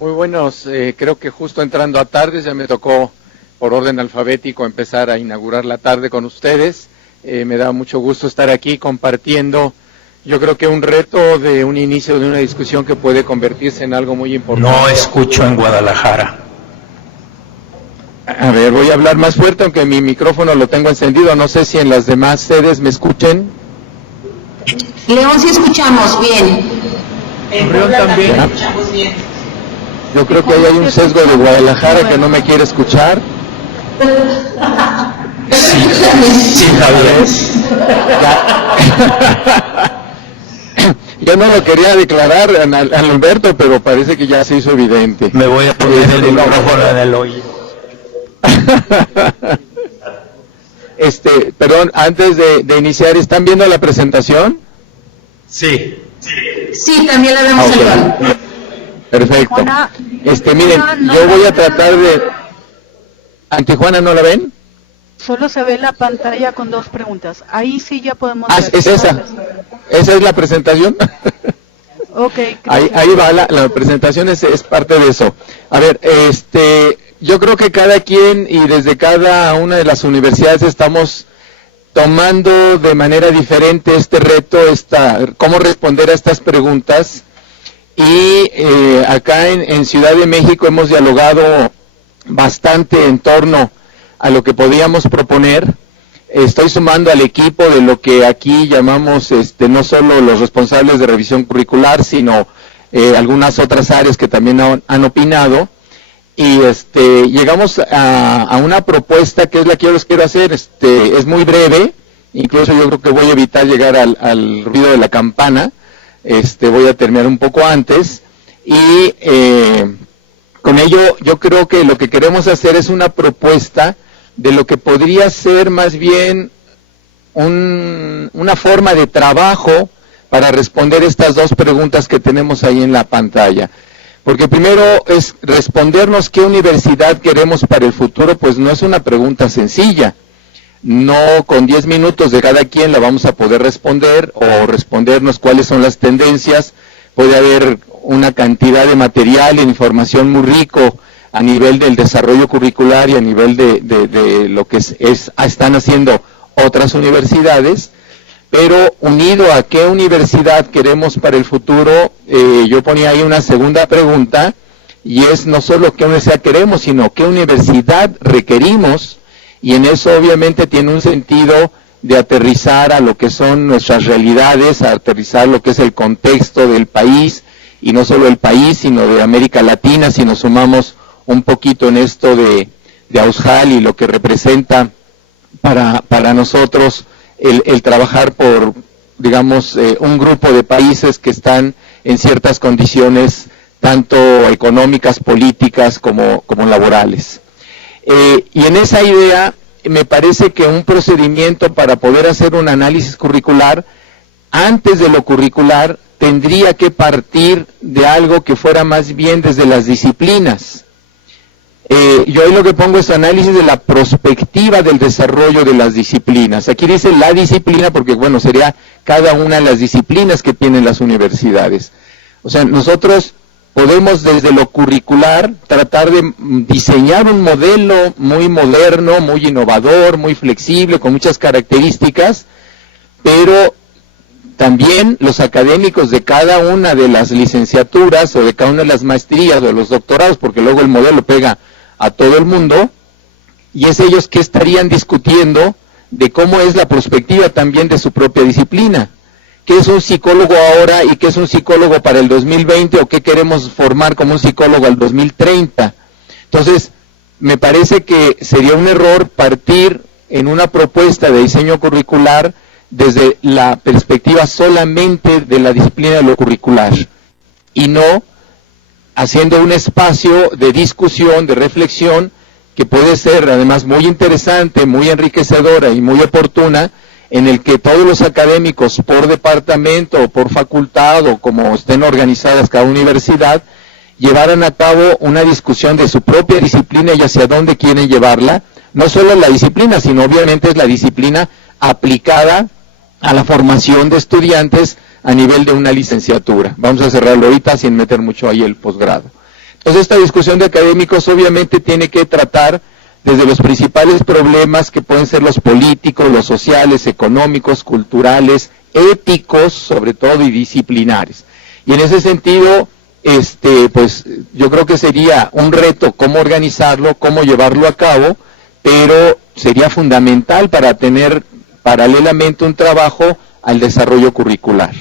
Muy buenos, creo que justo entrando a tardes ya me tocó por orden alfabético empezar a inaugurar la tarde con ustedes. Me da mucho gusto estar aquí compartiendo, yo creo que un reto de un inicio de una discusión que puede convertirse en algo muy importante. No escucho en Guadalajara. A ver, voy a hablar más fuerte, aunque mi micrófono lo tengo encendido. No sé si en las demás sedes me escuchen. León, sí escuchamos bien. En Puebla también escuchamos bien. Yo creo que ahí hay un sesgo de Guadalajara que no me quiere escuchar. Sí, Javier. Yo no lo quería declarar a Humberto, pero parece que ya se hizo evidente. Me voy a poner el micrófono en el oído. Perdón, antes de iniciar, ¿están viendo la presentación? Sí. Sí, también la vemos en León. Perfecto. Miren, yo voy a tratar de... ¿Antijuana no la ven? Solo se ve la pantalla con dos preguntas. Ahí sí ya podemos ver. Es esa. ¿Esa es la presentación? Ok. Ahí va, la presentación es parte de eso. A ver, yo creo que cada quien y desde cada una de las universidades estamos tomando de manera diferente este reto, cómo responder a estas preguntas. Y acá en Ciudad de México hemos dialogado bastante en torno a lo que podíamos proponer. Estoy sumando al equipo de lo que aquí llamamos no solo los responsables de revisión curricular, sino algunas otras áreas que también han opinado. Y llegamos a una propuesta que es la que yo les quiero hacer. Es muy breve, incluso yo creo que voy a evitar llegar al ruido de la campana. Voy a terminar un poco antes y con ello yo creo que lo que queremos hacer es una propuesta de lo que podría ser más bien una forma de trabajo para responder estas dos preguntas que tenemos ahí en la pantalla. Porque primero es respondernos qué universidad queremos para el futuro, pues no es una pregunta sencilla. No con 10 minutos de cada quien la vamos a poder responder o respondernos cuáles son las tendencias puede haber una cantidad de material e información muy rico a nivel del desarrollo curricular y a nivel de lo que están haciendo otras universidades, pero unido a qué universidad queremos para el futuro, yo ponía ahí una segunda pregunta, y es no solo qué universidad queremos, sino qué universidad requerimos, y en eso obviamente tiene un sentido de aterrizar a lo que son nuestras realidades, a aterrizar lo que es el contexto del país, y no solo el país, sino de América Latina, si nos sumamos un poquito en esto de AUSJAL y lo que representa para nosotros el trabajar por, digamos, un grupo de países que están en ciertas condiciones, tanto económicas, políticas, como laborales. Y en esa idea, me parece que un procedimiento para poder hacer un análisis curricular, antes de lo curricular, tendría que partir de algo que fuera más bien desde las disciplinas. Yo ahí lo que pongo es análisis de la perspectiva del desarrollo de las disciplinas. Aquí dice la disciplina porque, bueno, sería cada una de las disciplinas que tienen las universidades. O sea, nosotros podemos desde lo curricular tratar de diseñar un modelo muy moderno, muy innovador, muy flexible, con muchas características, pero también los académicos de cada una de las licenciaturas o de cada una de las maestrías o de los doctorados, porque luego el modelo pega a todo el mundo, y es ellos que estarían discutiendo de cómo es la perspectiva también de su propia disciplina. ¿Qué es un psicólogo ahora y qué es un psicólogo para el 2020 o qué queremos formar como un psicólogo al 2030? Entonces, me parece que sería un error partir en una propuesta de diseño curricular desde la perspectiva solamente de la disciplina de lo curricular y no haciendo un espacio de discusión, de reflexión, que puede ser además muy interesante, muy enriquecedora y muy oportuna, en el que todos los académicos por departamento o por facultad o como estén organizadas cada universidad, llevaran a cabo una discusión de su propia disciplina y hacia dónde quieren llevarla, no solo la disciplina, sino obviamente es la disciplina aplicada a la formación de estudiantes a nivel de una licenciatura. Vamos a cerrarlo ahorita sin meter mucho ahí el posgrado. Entonces esta discusión de académicos obviamente tiene que tratar desde los principales problemas que pueden ser los políticos, los sociales, económicos, culturales, éticos, sobre todo, y disciplinares. Y en ese sentido, pues yo creo que sería un reto cómo organizarlo, cómo llevarlo a cabo, pero sería fundamental para tener paralelamente un trabajo al desarrollo curricular.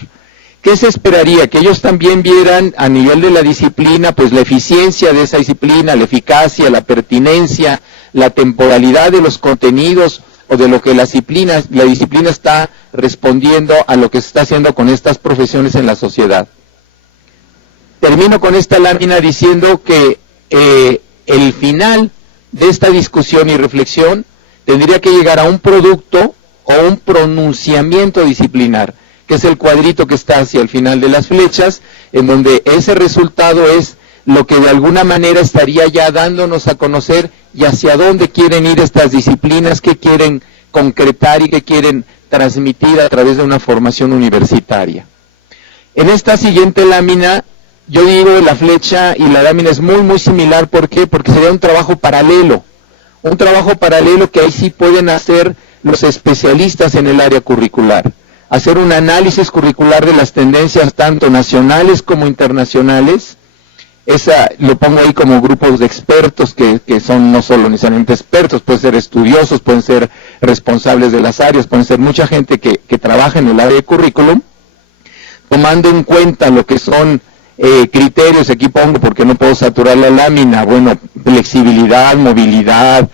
¿Qué se esperaría? Que ellos también vieran a nivel de la disciplina, pues la eficiencia de esa disciplina, la eficacia, la pertinencia, la temporalidad de los contenidos o de lo que la disciplina está respondiendo a lo que se está haciendo con estas profesiones en la sociedad. Termino con esta lámina diciendo que el final de esta discusión y reflexión tendría que llegar a un producto o un pronunciamiento disciplinar, que es el cuadrito que está hacia el final de las flechas, en donde ese resultado es lo que de alguna manera estaría ya dándonos a conocer y hacia dónde quieren ir estas disciplinas, qué quieren concretar y qué quieren transmitir a través de una formación universitaria. En esta siguiente lámina, yo digo la flecha y la lámina es muy muy similar. ¿Por qué? Porque sería un trabajo paralelo que ahí sí pueden hacer los especialistas en el área curricular, hacer un análisis curricular de las tendencias tanto nacionales como internacionales. Esa lo pongo ahí como grupos de expertos que son no solo necesariamente expertos, pueden ser estudiosos, pueden ser responsables de las áreas, pueden ser mucha gente que trabaja en el área de currículum, tomando en cuenta lo que son criterios, aquí pongo porque no puedo saturar la lámina, bueno, flexibilidad, movilidad,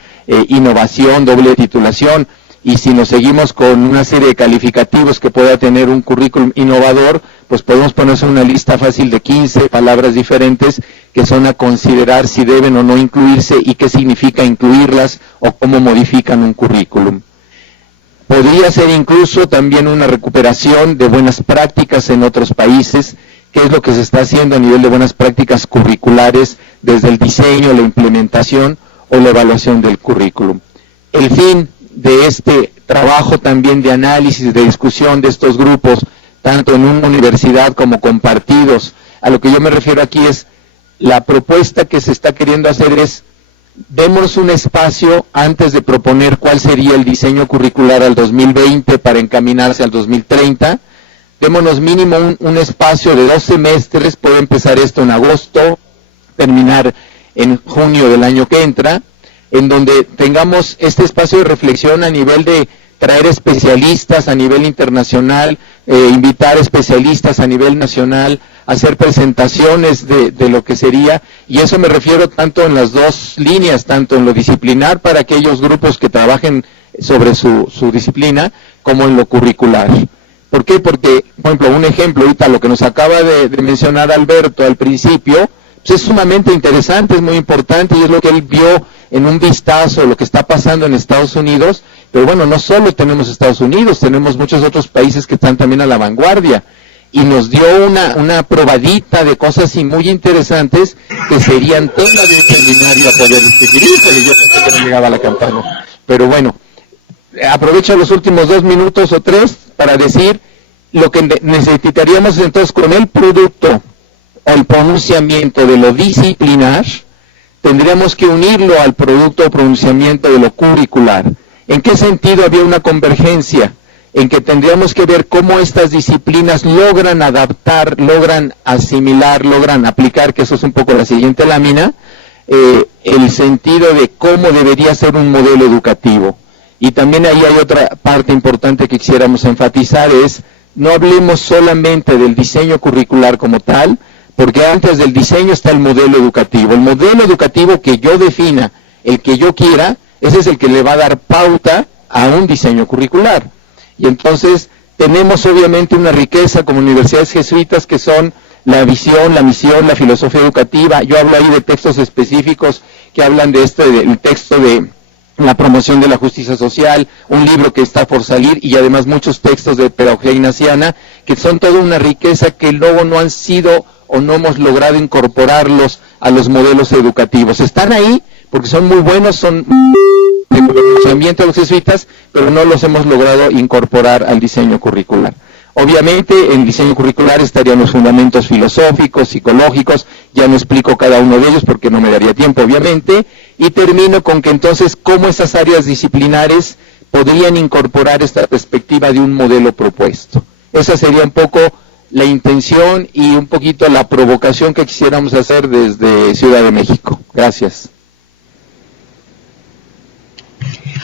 innovación, doble titulación, y si nos seguimos con una serie de calificativos que pueda tener un currículum innovador, pues podemos ponerse una lista fácil de 15 palabras diferentes que son a considerar si deben o no incluirse y qué significa incluirlas o cómo modifican un currículum. Podría ser incluso también una recuperación de buenas prácticas en otros países, qué es lo que se está haciendo a nivel de buenas prácticas curriculares desde el diseño, la implementación o la evaluación del currículum. El fin de este trabajo también de análisis, de discusión de estos grupos tanto en una universidad como con partidos. A lo que yo me refiero aquí es, la propuesta que se está queriendo hacer es, démonos un espacio antes de proponer cuál sería el diseño curricular al 2020 para encaminarse al 2030, démonos mínimo un espacio de 2 semestres, puede empezar esto en agosto, terminar en junio del año que entra, en donde tengamos este espacio de reflexión a nivel de traer especialistas a nivel internacional, invitar especialistas a nivel nacional, hacer presentaciones de lo que sería, y eso me refiero tanto en las dos líneas, tanto en lo disciplinar para aquellos grupos que trabajen sobre su disciplina, como en lo curricular. ¿Por qué? Porque, por ejemplo, un ejemplo, ahorita lo que nos acaba de mencionar Alberto al principio, pues es sumamente interesante, es muy importante, y es lo que él vio en un vistazo, lo que está pasando en Estados Unidos, pero bueno, no solo tenemos Estados Unidos, tenemos muchos otros países que están también a la vanguardia, y nos dio una probadita de cosas muy interesantes que serían todas de un seminario a poder discutir. Yo pensé que no llegaba la campana, pero bueno, aprovecho los últimos 2 minutos o 3 para decir lo que necesitaríamos entonces con el producto o el pronunciamiento de lo disciplinar, tendríamos que unirlo al producto o pronunciamiento de lo curricular. ¿En qué sentido había una convergencia? En que tendríamos que ver cómo estas disciplinas logran adaptar, logran asimilar, logran aplicar, que eso es un poco la siguiente lámina, el sentido de cómo debería ser un modelo educativo. Y también ahí hay otra parte importante que quisiéramos enfatizar, es no hablemos solamente del diseño curricular como tal, porque antes del diseño está el modelo educativo. El modelo educativo que yo defina, el que yo quiera, ese es el que le va a dar pauta a un diseño curricular. Y entonces tenemos obviamente una riqueza como universidades jesuitas que son la visión, la misión, la filosofía educativa. Yo hablo ahí de textos específicos que hablan de el texto de la promoción de la justicia social, un libro que está por salir, y además muchos textos de pedagogía ignaciana, que son toda una riqueza que luego no han sido o no hemos logrado incorporarlos a los modelos educativos. Están ahí porque son muy buenos, son de conocimiento de los jesuitas, pero no los hemos logrado incorporar al diseño curricular. Obviamente, en diseño curricular estarían los fundamentos filosóficos, psicológicos, ya no explico cada uno de ellos porque no me daría tiempo, obviamente, y termino con que entonces, cómo esas áreas disciplinares podrían incorporar esta perspectiva de un modelo propuesto. Esa sería un poco la intención y un poquito la provocación que quisiéramos hacer desde Ciudad de México. Gracias.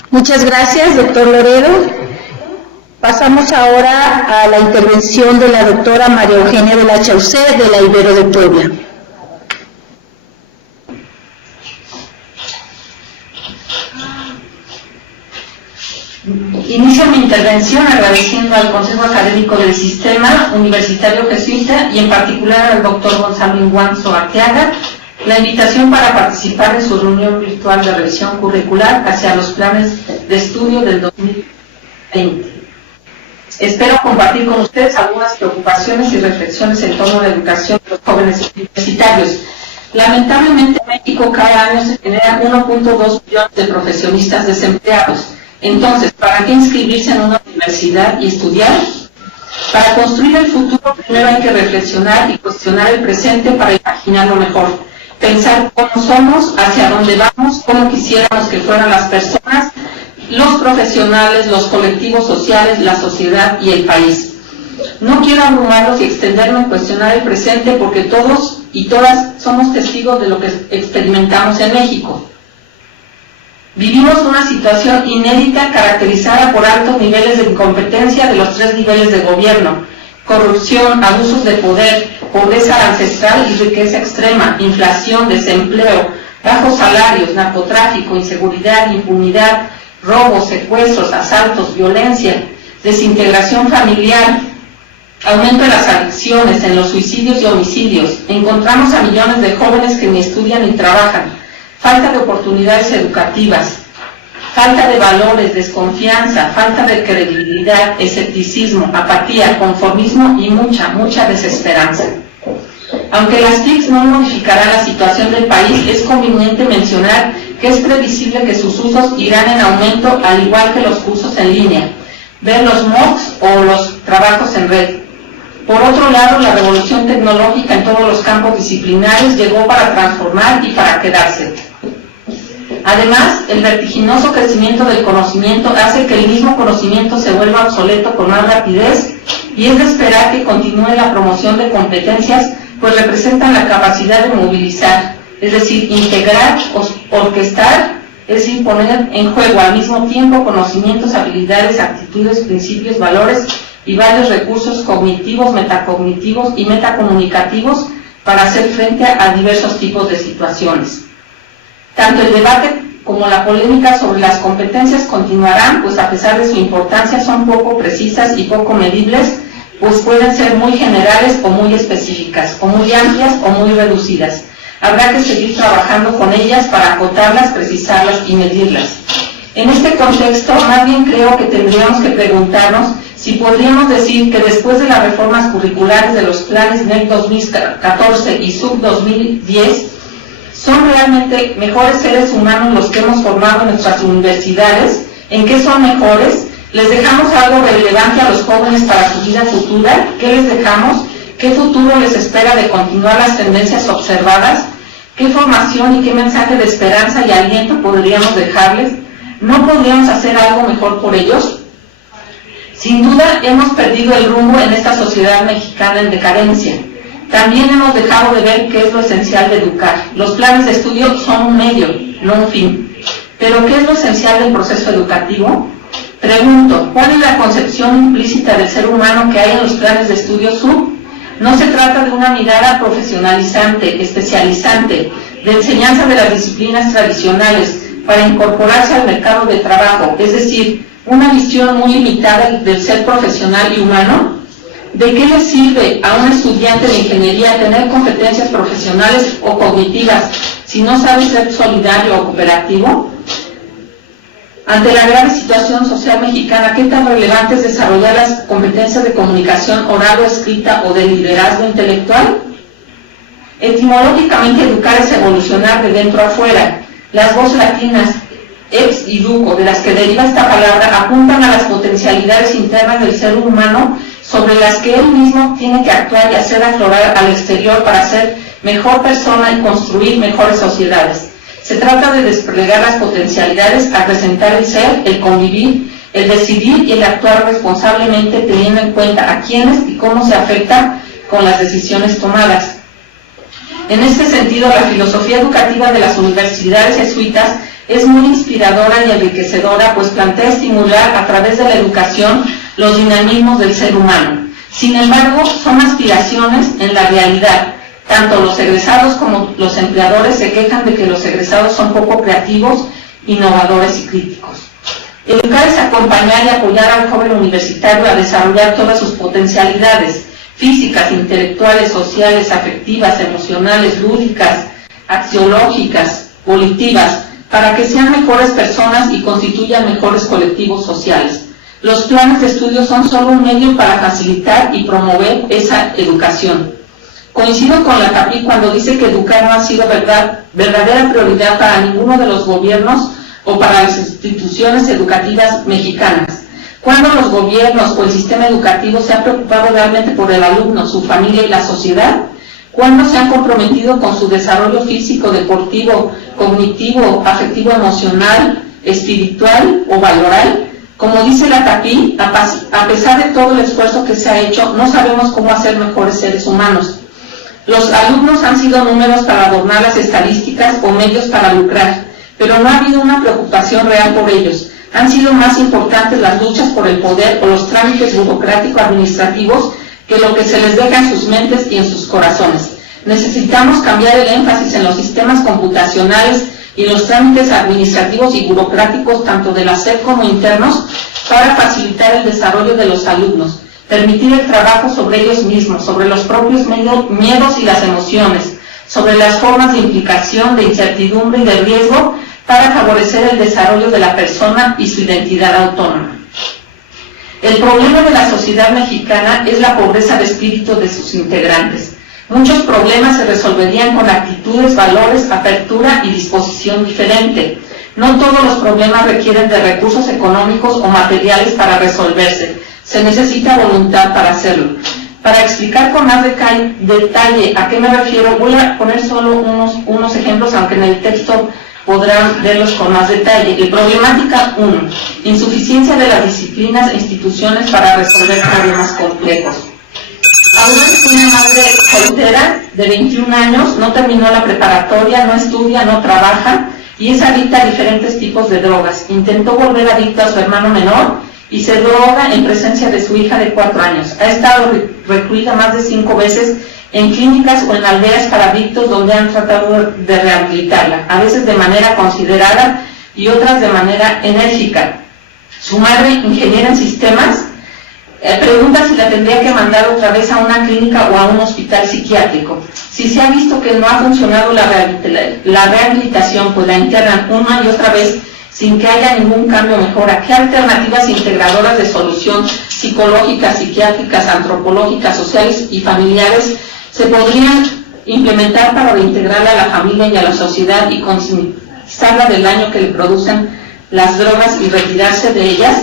Muchas gracias, doctor Loredo. Pasamos ahora a la intervención de la doctora María Eugenia de la Chaucé, de la Ibero de Puebla. Inicio mi intervención agradeciendo al Consejo Académico del Sistema Universitario Jesuita y en particular al doctor Gonzalo Inguanzo Arteaga la invitación para participar en su reunión virtual de revisión curricular hacia los planes de estudio del 2020. Espero compartir con ustedes algunas preocupaciones y reflexiones en torno a la educación de los jóvenes universitarios. Lamentablemente en México cada año se generan 1.2 millones de profesionistas desempleados. Entonces, ¿para qué inscribirse en una universidad y estudiar? Para construir el futuro primero hay que reflexionar y cuestionar el presente para imaginarlo mejor. Pensar cómo somos, hacia dónde vamos, cómo quisiéramos que fueran las personas, los profesionales, los colectivos sociales, la sociedad y el país. No quiero abrumarlos y extenderme en cuestionar el presente porque todos y todas somos testigos de lo que experimentamos en México. Vivimos una situación inédita caracterizada por altos niveles de incompetencia de los 3 niveles de gobierno: corrupción, abusos de poder, pobreza ancestral y riqueza extrema, inflación, desempleo, bajos salarios, narcotráfico, inseguridad, impunidad, robos, secuestros, asaltos, violencia, desintegración familiar, aumento de las adicciones, en los suicidios y homicidios. Encontramos a millones de jóvenes que ni estudian ni trabajan, falta de oportunidades educativas, falta de valores, desconfianza, falta de credibilidad, escepticismo, apatía, conformismo y mucha desesperanza. Aunque las TICs no modificarán la situación del país, es conveniente mencionar que es previsible que sus usos irán en aumento, al igual que los cursos en línea, ver los MOOCs o los trabajos en red. Por otro lado, la revolución tecnológica en todos los campos disciplinares llegó para transformar y para quedarse. Además, el vertiginoso crecimiento del conocimiento hace que el mismo conocimiento se vuelva obsoleto con más rapidez y es de esperar que continúe la promoción de competencias, pues representan la capacidad de movilizar, es decir, integrar, orquestar, es decir, poner en juego al mismo tiempo conocimientos, habilidades, actitudes, principios, valores y varios recursos cognitivos, metacognitivos y metacomunicativos para hacer frente a diversos tipos de situaciones. Tanto el debate como la polémica sobre las competencias continuarán, pues a pesar de su importancia son poco precisas y poco medibles, pues pueden ser muy generales o muy específicas, o muy amplias o muy reducidas. Habrá que seguir trabajando con ellas para acotarlas, precisarlas y medirlas. En este contexto, más bien creo que tendríamos que preguntarnos si podríamos decir que después de las reformas curriculares de los planes NEC 2014 y SUB 2010, ¿son realmente mejores seres humanos los que hemos formado en nuestras universidades? ¿En qué son mejores? ¿Les dejamos algo relevante a los jóvenes para su vida futura? ¿Qué les dejamos? ¿Qué futuro les espera de continuar las tendencias observadas? ¿Qué formación y qué mensaje de esperanza y aliento podríamos dejarles? ¿No podríamos hacer algo mejor por ellos? Sin duda hemos perdido el rumbo en esta sociedad mexicana en decadencia. También hemos dejado de ver qué es lo esencial de educar. Los planes de estudio son un medio, no un fin. ¿Pero qué es lo esencial del proceso educativo? Pregunto, ¿cuál es la concepción implícita del ser humano que hay en los planes de estudio SUB? No se trata de una mirada profesionalizante, especializante, de enseñanza de las disciplinas tradicionales para incorporarse al mercado de trabajo, es decir, una visión muy limitada del ser profesional y humano. ¿De qué le sirve a un estudiante de ingeniería tener competencias profesionales o cognitivas si no sabe ser solidario o cooperativo? Ante la grave situación social mexicana, ¿qué tan relevante es desarrollar las competencias de comunicación oral o escrita o de liderazgo intelectual? Etimológicamente, educar es evolucionar de dentro a fuera. Las voces latinas ex y duco, de las que deriva esta palabra, apuntan a las potencialidades internas del ser humano sobre las que él mismo tiene que actuar y hacer aflorar al exterior para ser mejor persona y construir mejores sociedades. Se trata de desplegar las potencialidades, acrecentar el ser, el convivir, el decidir y el actuar responsablemente teniendo en cuenta a quiénes y cómo se afecta con las decisiones tomadas. En este sentido, la filosofía educativa de las universidades jesuitas es muy inspiradora y enriquecedora, pues plantea estimular a través de la educación los dinamismos del ser humano. Sin embargo, son aspiraciones en la realidad. Tanto los egresados como los empleadores se quejan de que los egresados son poco creativos, innovadores y críticos. Educar es acompañar y apoyar al joven universitario a desarrollar todas sus potencialidades físicas, intelectuales, sociales, afectivas, emocionales, lúdicas, axiológicas, volitivas, para que sean mejores personas y constituyan mejores colectivos sociales. Los planes de estudio son solo un medio para facilitar y promover esa educación. Coincido con la CAPI cuando dice que educar no ha sido verdadera prioridad para ninguno de los gobiernos o para las instituciones educativas mexicanas. ¿Cuándo los gobiernos o el sistema educativo se han preocupado realmente por el alumno, su familia y la sociedad? ¿Cuándo se han comprometido con su desarrollo físico, deportivo, cognitivo, afectivo, emocional, espiritual o valoral? Como dice la CAPI, a pesar de todo el esfuerzo que se ha hecho, no sabemos cómo hacer mejores seres humanos. Los alumnos han sido números para adornar las estadísticas o medios para lucrar, pero no ha habido una preocupación real por ellos. Han sido más importantes las luchas por el poder o los trámites burocrático-administrativos que lo que se les deja en sus mentes y en sus corazones. Necesitamos cambiar el énfasis en los sistemas computacionales y los trámites administrativos y burocráticos, tanto de la SEP como internos, para facilitar el desarrollo de los alumnos, permitir el trabajo sobre ellos mismos, sobre los propios miedos y las emociones, sobre las formas de implicación, de incertidumbre y de riesgo, para favorecer el desarrollo de la persona y su identidad autónoma. El problema de la sociedad mexicana es la pobreza de espíritu de sus integrantes. Muchos problemas se resolverían con actitudes, valores, apertura y disposición diferente. No todos los problemas requieren de recursos económicos o materiales para resolverse. Se necesita voluntad para hacerlo. Para explicar con más detalle a qué me refiero, voy a poner solo unos ejemplos, aunque en el texto podrán verlos con más detalle. La problemática 1, insuficiencia de las disciplinas e instituciones para resolver problemas complejos. Aún es una madre soltera de 21 años, no terminó la preparatoria, no estudia, no trabaja y es adicta a diferentes tipos de drogas. Intentó volver adicta a su hermano menor y se droga en presencia de su hija de 4 años. Ha estado recluida más de 5 veces en clínicas o en aldeas para adictos donde han tratado de rehabilitarla, a veces de manera considerada y otras de manera enérgica. Su madre, ingeniera en sistemas, pregunta si la tendría que mandar otra vez a una clínica o a un hospital psiquiátrico. Si se ha visto que no ha funcionado la rehabilitación, pues la internan una y otra vez sin que haya ningún cambio mejora. ¿Qué alternativas integradoras de solución psicológicas, psiquiátricas, antropológicas, sociales y familiares se podrían implementar para reintegrarla a la familia y a la sociedad y concientizarla del daño que le producen las drogas y retirarse de ellas?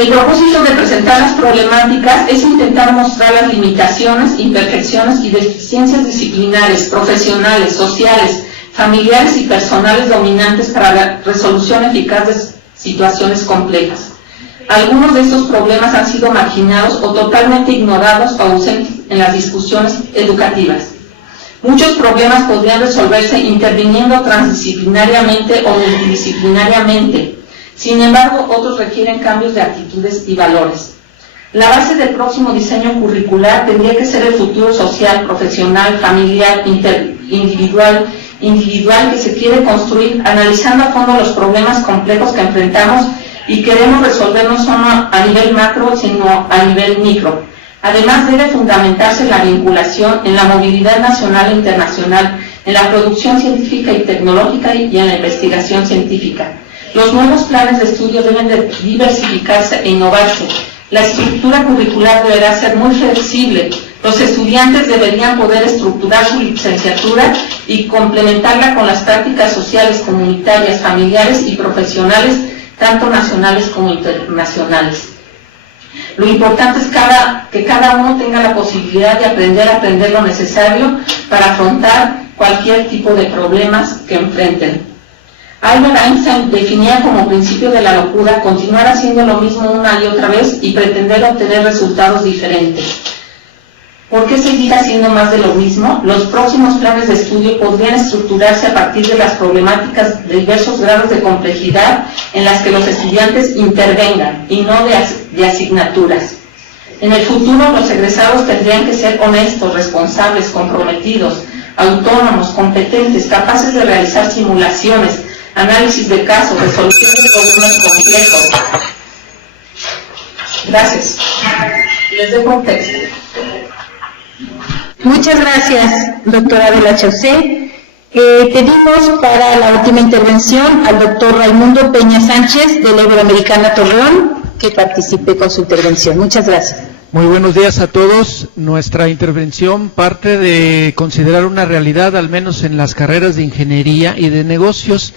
El propósito de presentar las problemáticas es intentar mostrar las limitaciones, imperfecciones y deficiencias disciplinares, profesionales, sociales, familiares y personales dominantes para la resolución eficaz de situaciones complejas. Algunos de estos problemas han sido marginados o totalmente ignorados o ausentes en las discusiones educativas. Muchos problemas podrían resolverse interviniendo transdisciplinariamente o multidisciplinariamente. Sin embargo, otros requieren cambios de actitudes y valores. La base del próximo diseño curricular tendría que ser el futuro social, profesional, familiar, individual que se quiere construir, analizando a fondo los problemas complejos que enfrentamos y queremos resolver no solo a nivel macro, sino a nivel micro. Además, debe fundamentarse la vinculación en la movilidad nacional e internacional, en la producción científica y tecnológica y en la investigación científica. Los nuevos planes de estudio deben de diversificarse e innovarse. La estructura curricular deberá ser muy flexible. Los estudiantes deberían poder estructurar su licenciatura y complementarla con las prácticas sociales, comunitarias, familiares y profesionales, tanto nacionales como internacionales. Lo importante es que cada uno tenga la posibilidad de aprender lo necesario para afrontar cualquier tipo de problemas que enfrenten. Albert Einstein definía como principio de la locura continuar haciendo lo mismo una y otra vez y pretender obtener resultados diferentes. ¿Por qué seguir haciendo más de lo mismo? Los próximos planes de estudio podrían estructurarse a partir de las problemáticas de diversos grados de complejidad en las que los estudiantes intervengan y no de asignaturas. En el futuro, los egresados tendrían que ser honestos, responsables, comprometidos, autónomos, competentes, capaces de realizar simulaciones, análisis de casos, resolución de problemas complejos. Gracias. Les dejo un texto. Muchas gracias, doctora de la Chaussée. Pedimos para la última intervención al doctor Raimundo Peña Sánchez de la Iberoamericana Torreón que participe con su intervención. Muchas gracias. Muy buenos días a todos. Nuestra intervención parte de considerar una realidad, al menos en las carreras de ingeniería y de negocios,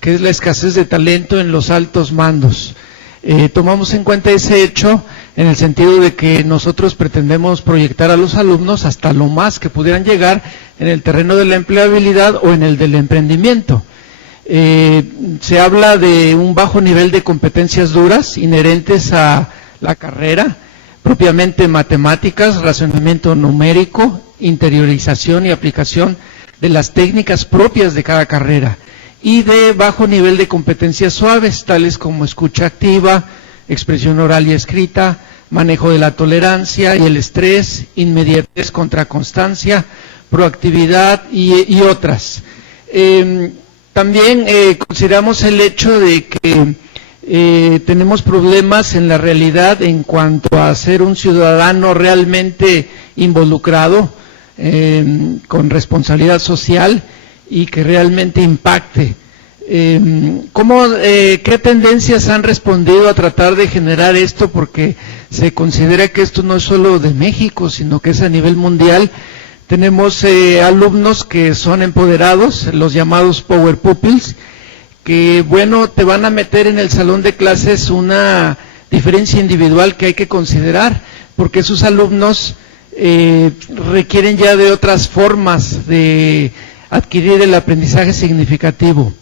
que es la escasez de talento en los altos mandos. Tomamos en cuenta ese hecho en el sentido de que nosotros pretendemos proyectar a los alumnos hasta lo más que pudieran llegar en el terreno de la empleabilidad o en el del emprendimiento. Se habla de un bajo nivel de competencias duras inherentes a la carrera, propiamente matemáticas, razonamiento numérico, interiorización y aplicación de las técnicas propias de cada carrera, y de bajo nivel de competencias suaves, tales como escucha activa, expresión oral y escrita, manejo de la tolerancia y el estrés, inmediatez contra constancia, proactividad y otras. También consideramos el hecho de que tenemos problemas en la realidad en cuanto a ser un ciudadano realmente involucrado, con responsabilidad social y que realmente impacte. ¿Qué tendencias han respondido a tratar de generar esto? Porque se considera que esto no es solo de México, sino que es a nivel mundial. Tenemos alumnos que son empoderados, los llamados Power Pupils, que bueno, te van a meter en el salón de clases una diferencia individual que hay que considerar, porque sus alumnos requieren ya de otras formas de adquirir el aprendizaje significativo.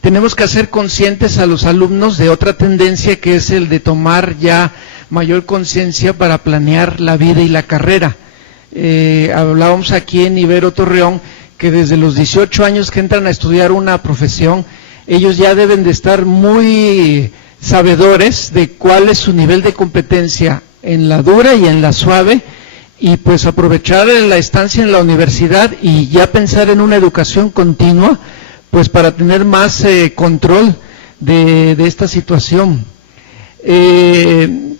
Tenemos que hacer conscientes a los alumnos de otra tendencia, que es el de tomar ya mayor conciencia para planear la vida y la carrera. Hablábamos aquí en Ibero Torreón que desde los 18 años que entran a estudiar una profesión, ellos ya deben de estar muy sabedores de cuál es su nivel de competencia en la dura y en la suave, y pues aprovechar la estancia en la universidad y ya pensar en una educación continua, pues para tener más control de esta situación.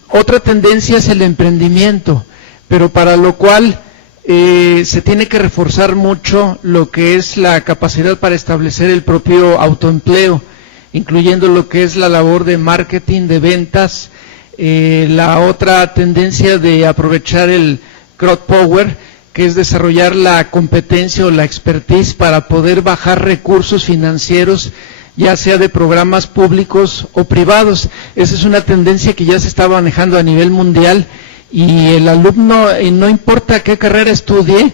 Otra tendencia es el emprendimiento, pero para lo cual se tiene que reforzar mucho lo que es la capacidad para establecer el propio autoempleo, incluyendo lo que es la labor de marketing, de ventas. La otra tendencia de aprovechar el crowd power, que es desarrollar la competencia o la expertise para poder bajar recursos financieros, ya sea de programas públicos o privados. Esa es una tendencia que ya se está manejando a nivel mundial, y el alumno, no importa qué carrera estudie,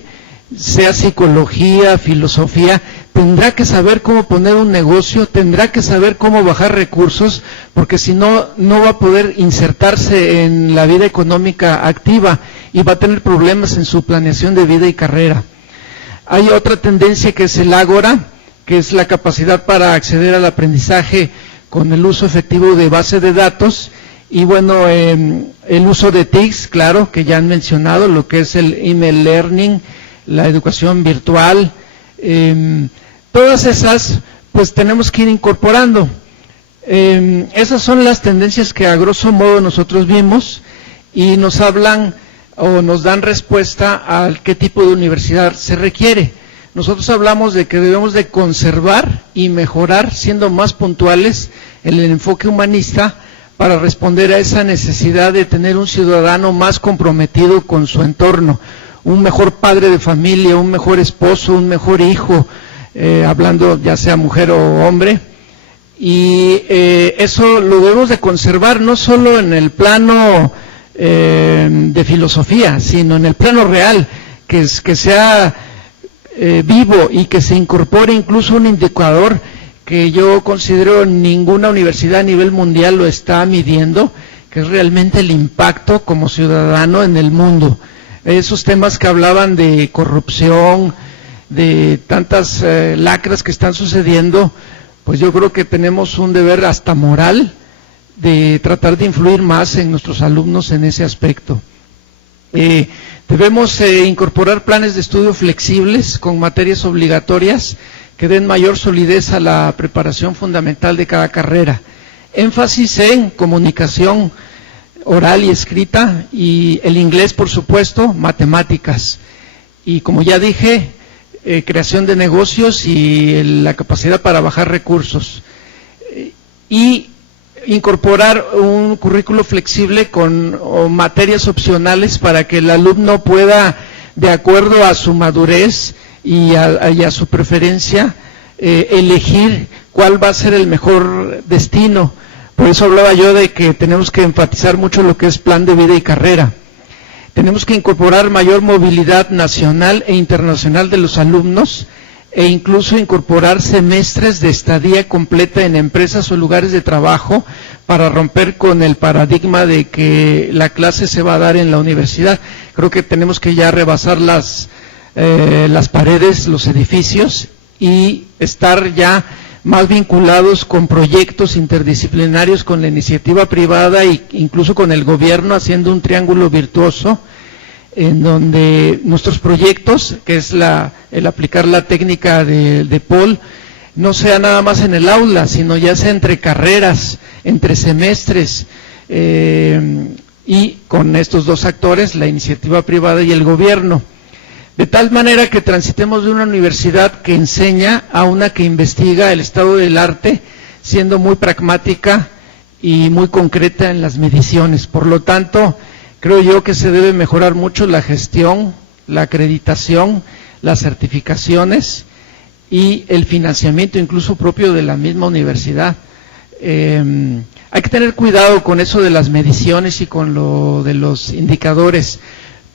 sea psicología, filosofía, tendrá que saber cómo poner un negocio, tendrá que saber cómo bajar recursos, porque si no, no va a poder insertarse en la vida económica activa y va a tener problemas en su planeación de vida y carrera. Hay otra tendencia que es el ágora, que es la capacidad para acceder al aprendizaje con el uso efectivo de base de datos, y bueno, el uso de TICs, claro, que ya han mencionado, lo que es el email learning, la educación virtual, todas esas pues tenemos que ir incorporando. Esas son las tendencias que a grosso modo nosotros vimos y nos hablan o nos dan respuesta a qué tipo de universidad se requiere. Nosotros hablamos de que debemos de conservar y mejorar, siendo más puntuales, el enfoque humanista para responder a esa necesidad de tener un ciudadano más comprometido con su entorno, un mejor padre de familia, un mejor esposo, un mejor hijo, hablando ya sea mujer o hombre, y eso lo debemos de conservar no solo en el plano de filosofía, sino en el plano real, que sea vivo y que se incorpore incluso un indicador que yo considero ninguna universidad a nivel mundial lo está midiendo, que es realmente el impacto como ciudadano en el mundo. Esos temas que hablaban de corrupción, de tantas lacras que están sucediendo, pues yo creo que tenemos un deber hasta moral de tratar de influir más en nuestros alumnos en ese aspecto. Debemos incorporar planes de estudio flexibles con materias obligatorias que den mayor solidez a la preparación fundamental de cada carrera. Énfasis en comunicación oral y escrita, y el inglés, por supuesto, matemáticas. Y como ya dije, creación de negocios y la capacidad para bajar recursos. Y incorporar un currículo flexible con materias opcionales para que el alumno pueda, de acuerdo a su madurez y a su preferencia, elegir cuál va a ser el mejor destino. Por eso hablaba yo de que tenemos que enfatizar mucho lo que es plan de vida y carrera. Tenemos que incorporar mayor movilidad nacional e internacional de los alumnos, e incluso incorporar semestres de estadía completa en empresas o lugares de trabajo para romper con el paradigma de que la clase se va a dar en la universidad. Creo que tenemos que ya rebasar las paredes, los edificios, y estar ya más vinculados con proyectos interdisciplinarios, con la iniciativa privada e incluso con el gobierno, haciendo un triángulo virtuoso en donde nuestros proyectos, que es el aplicar la técnica de Paul, no sea nada más en el aula, sino ya sea entre carreras, entre semestres, y con estos dos actores, la iniciativa privada y el gobierno. De tal manera que transitemos de una universidad que enseña a una que investiga el estado del arte, siendo muy pragmática y muy concreta en las mediciones. Por lo tanto, creo yo que se debe mejorar mucho la gestión, la acreditación, las certificaciones y el financiamiento incluso propio de la misma universidad. hay que tener cuidado con eso de las mediciones y con lo de los indicadores,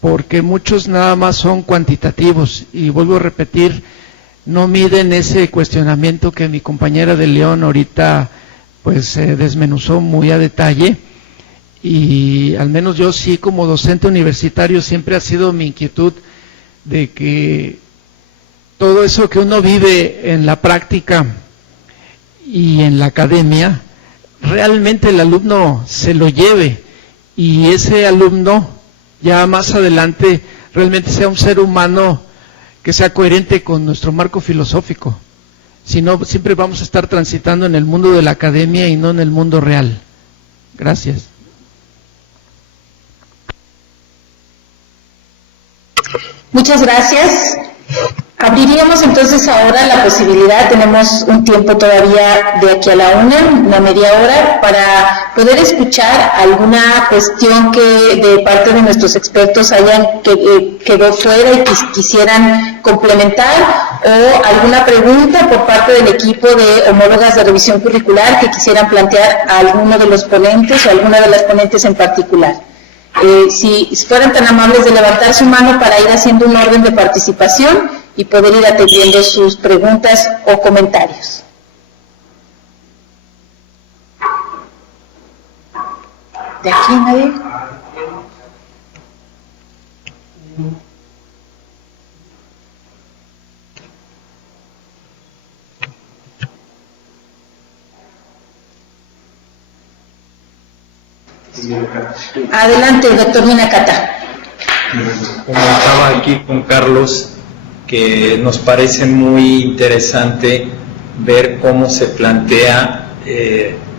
porque muchos nada más son cuantitativos, y vuelvo a repetir, no miden ese cuestionamiento que mi compañera de León ahorita pues desmenuzó muy a detalle, y al menos yo sí, como docente universitario, siempre ha sido mi inquietud de que todo eso que uno vive en la práctica y en la academia, realmente el alumno se lo lleve, y ese alumno ya más adelante realmente sea un ser humano que sea coherente con nuestro marco filosófico. Si no, siempre vamos a estar transitando en el mundo de la academia y no en el mundo real. Gracias. Muchas gracias. Abriríamos entonces ahora la posibilidad, tenemos un tiempo todavía de aquí a la una media hora, para poder escuchar alguna cuestión que de parte de nuestros expertos quedó fuera y quisieran complementar, o alguna pregunta por parte del equipo de homólogas de revisión curricular que quisieran plantear a alguno de los ponentes o a alguna de las ponentes en particular. Si fueran tan amables de levantar su mano para ir haciendo un orden de participación y poder ir atendiendo sus preguntas o comentarios. ¿De aquí nadie? Adelante, doctor Minakata. Comentaba aquí con Carlos que nos parece muy interesante ver cómo se plantea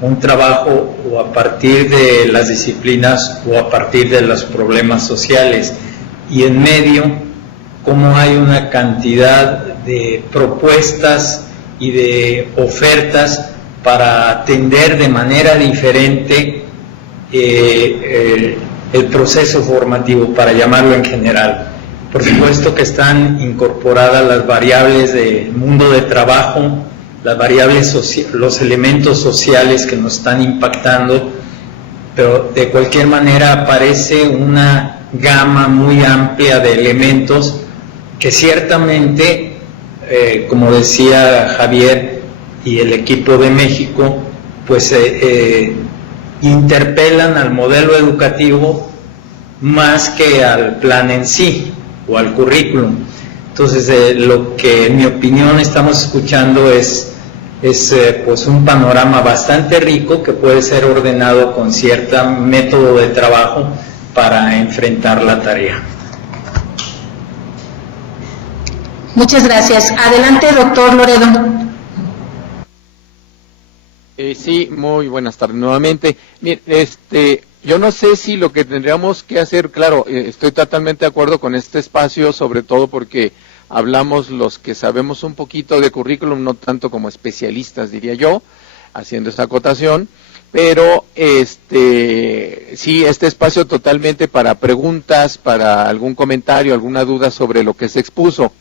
un trabajo o a partir de las disciplinas o a partir de los problemas sociales, y en medio cómo hay una cantidad de propuestas y de ofertas para atender de manera diferente el proceso formativo, para llamarlo en general. Por supuesto que están incorporadas las variables del mundo de trabajo, las variables los elementos sociales que nos están impactando, pero de cualquier manera aparece una gama muy amplia de elementos que ciertamente, como decía Javier y el equipo de México, pues interpelan al modelo educativo más que al plan en sí o al currículum. Entonces, lo que en mi opinión estamos escuchando es pues un panorama bastante rico que puede ser ordenado con cierto método de trabajo para enfrentar la tarea. Muchas gracias. Adelante, doctor Loredo. Sí, muy buenas tardes nuevamente. Mire, yo no sé si lo que tendríamos que hacer, claro, estoy totalmente de acuerdo con este espacio, sobre todo porque hablamos los que sabemos un poquito de currículum, no tanto como especialistas, diría yo, haciendo esta acotación, pero sí, este espacio totalmente para preguntas, para algún comentario, alguna duda sobre lo que se expuso,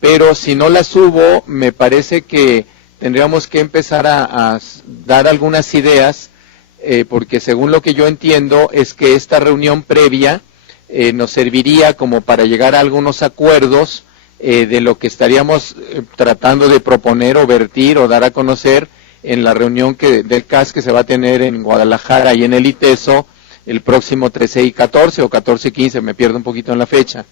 pero si no las hubo, me parece que tendríamos que empezar a dar algunas ideas, porque según lo que yo entiendo es que esta reunión previa nos serviría como para llegar a algunos acuerdos de lo que estaríamos tratando de proponer o vertir o dar a conocer en la reunión del CAS que se va a tener en Guadalajara y en el ITESO el próximo 13 y 14 o 14 y 15, me pierdo un poquito en la fecha.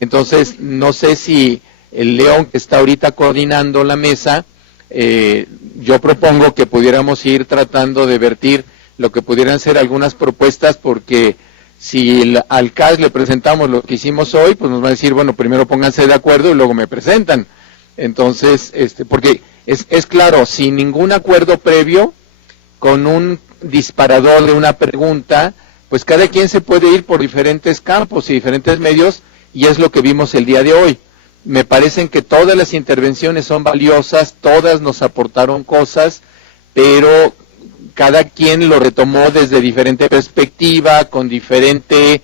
Entonces, no sé si el León, que está ahorita coordinando la mesa, yo propongo que pudiéramos ir tratando de vertir lo que pudieran ser algunas propuestas, porque si al CAS le presentamos lo que hicimos hoy, pues nos va a decir, bueno, primero pónganse de acuerdo y luego me presentan. Entonces, porque es claro, sin ningún acuerdo previo, con un disparador de una pregunta, pues cada quien se puede ir por diferentes campos y diferentes medios, y es lo que vimos el día de hoy. Me parecen que todas las intervenciones son valiosas, todas nos aportaron cosas, pero cada quien lo retomó desde diferente perspectiva, con diferente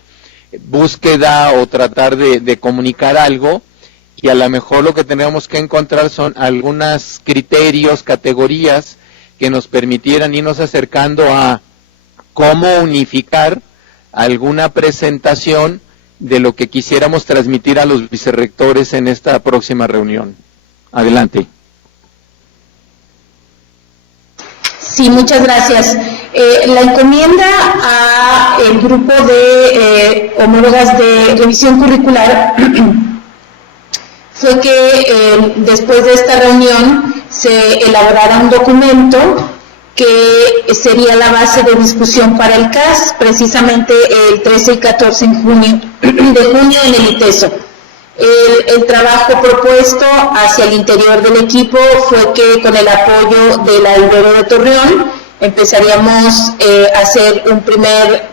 búsqueda o tratar de comunicar algo, y a lo mejor lo que tenemos que encontrar son algunos criterios, categorías que nos permitieran irnos acercando a cómo unificar alguna presentación de lo que quisiéramos transmitir a los vicerrectores en esta próxima reunión. Adelante. Sí, muchas gracias. La encomienda al grupo de homólogas de revisión curricular fue que después de esta reunión se elaborara un documento que sería la base de discusión para el CAS, precisamente el 13 y 14 de junio en el ITESO. El trabajo propuesto hacia el interior del equipo fue que con el apoyo de la Ibero de Torreón empezaríamos a hacer un primer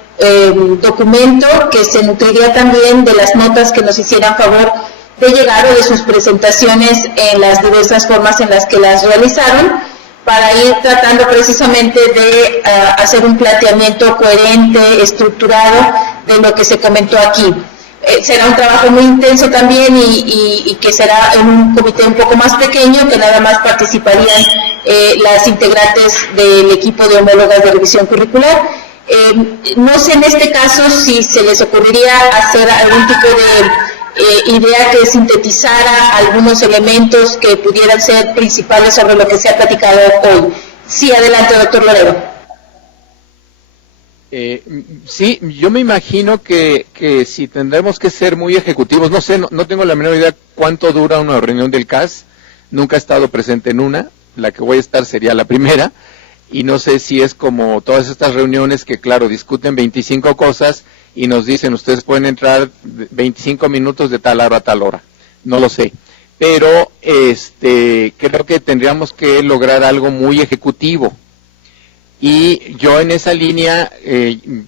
documento que se nutriría también de las notas que nos hicieran favor de llegar o de sus presentaciones en las diversas formas en las que las realizaron, para ir tratando precisamente de hacer un planteamiento coherente, estructurado de lo que se comentó aquí. Será un trabajo muy intenso también y que será en un comité un poco más pequeño, que nada más participarían las integrantes del equipo de homólogas de revisión curricular. No sé en este caso si se les ocurriría hacer algún tipo de idea que sintetizara algunos elementos que pudieran ser principales sobre lo que se ha platicado hoy. Sí, adelante, doctor Loredo. Sí, yo me imagino que si tendremos que ser muy ejecutivos, no sé, no tengo la menor idea cuánto dura una reunión del CAS, nunca he estado presente en una, la que voy a estar sería la primera, y no sé si es como todas estas reuniones que, claro, discuten 25 cosas y nos dicen, ustedes pueden entrar 25 minutos de tal hora a tal hora, no lo sé, pero creo que tendríamos que lograr algo muy ejecutivo. Y yo en esa línea,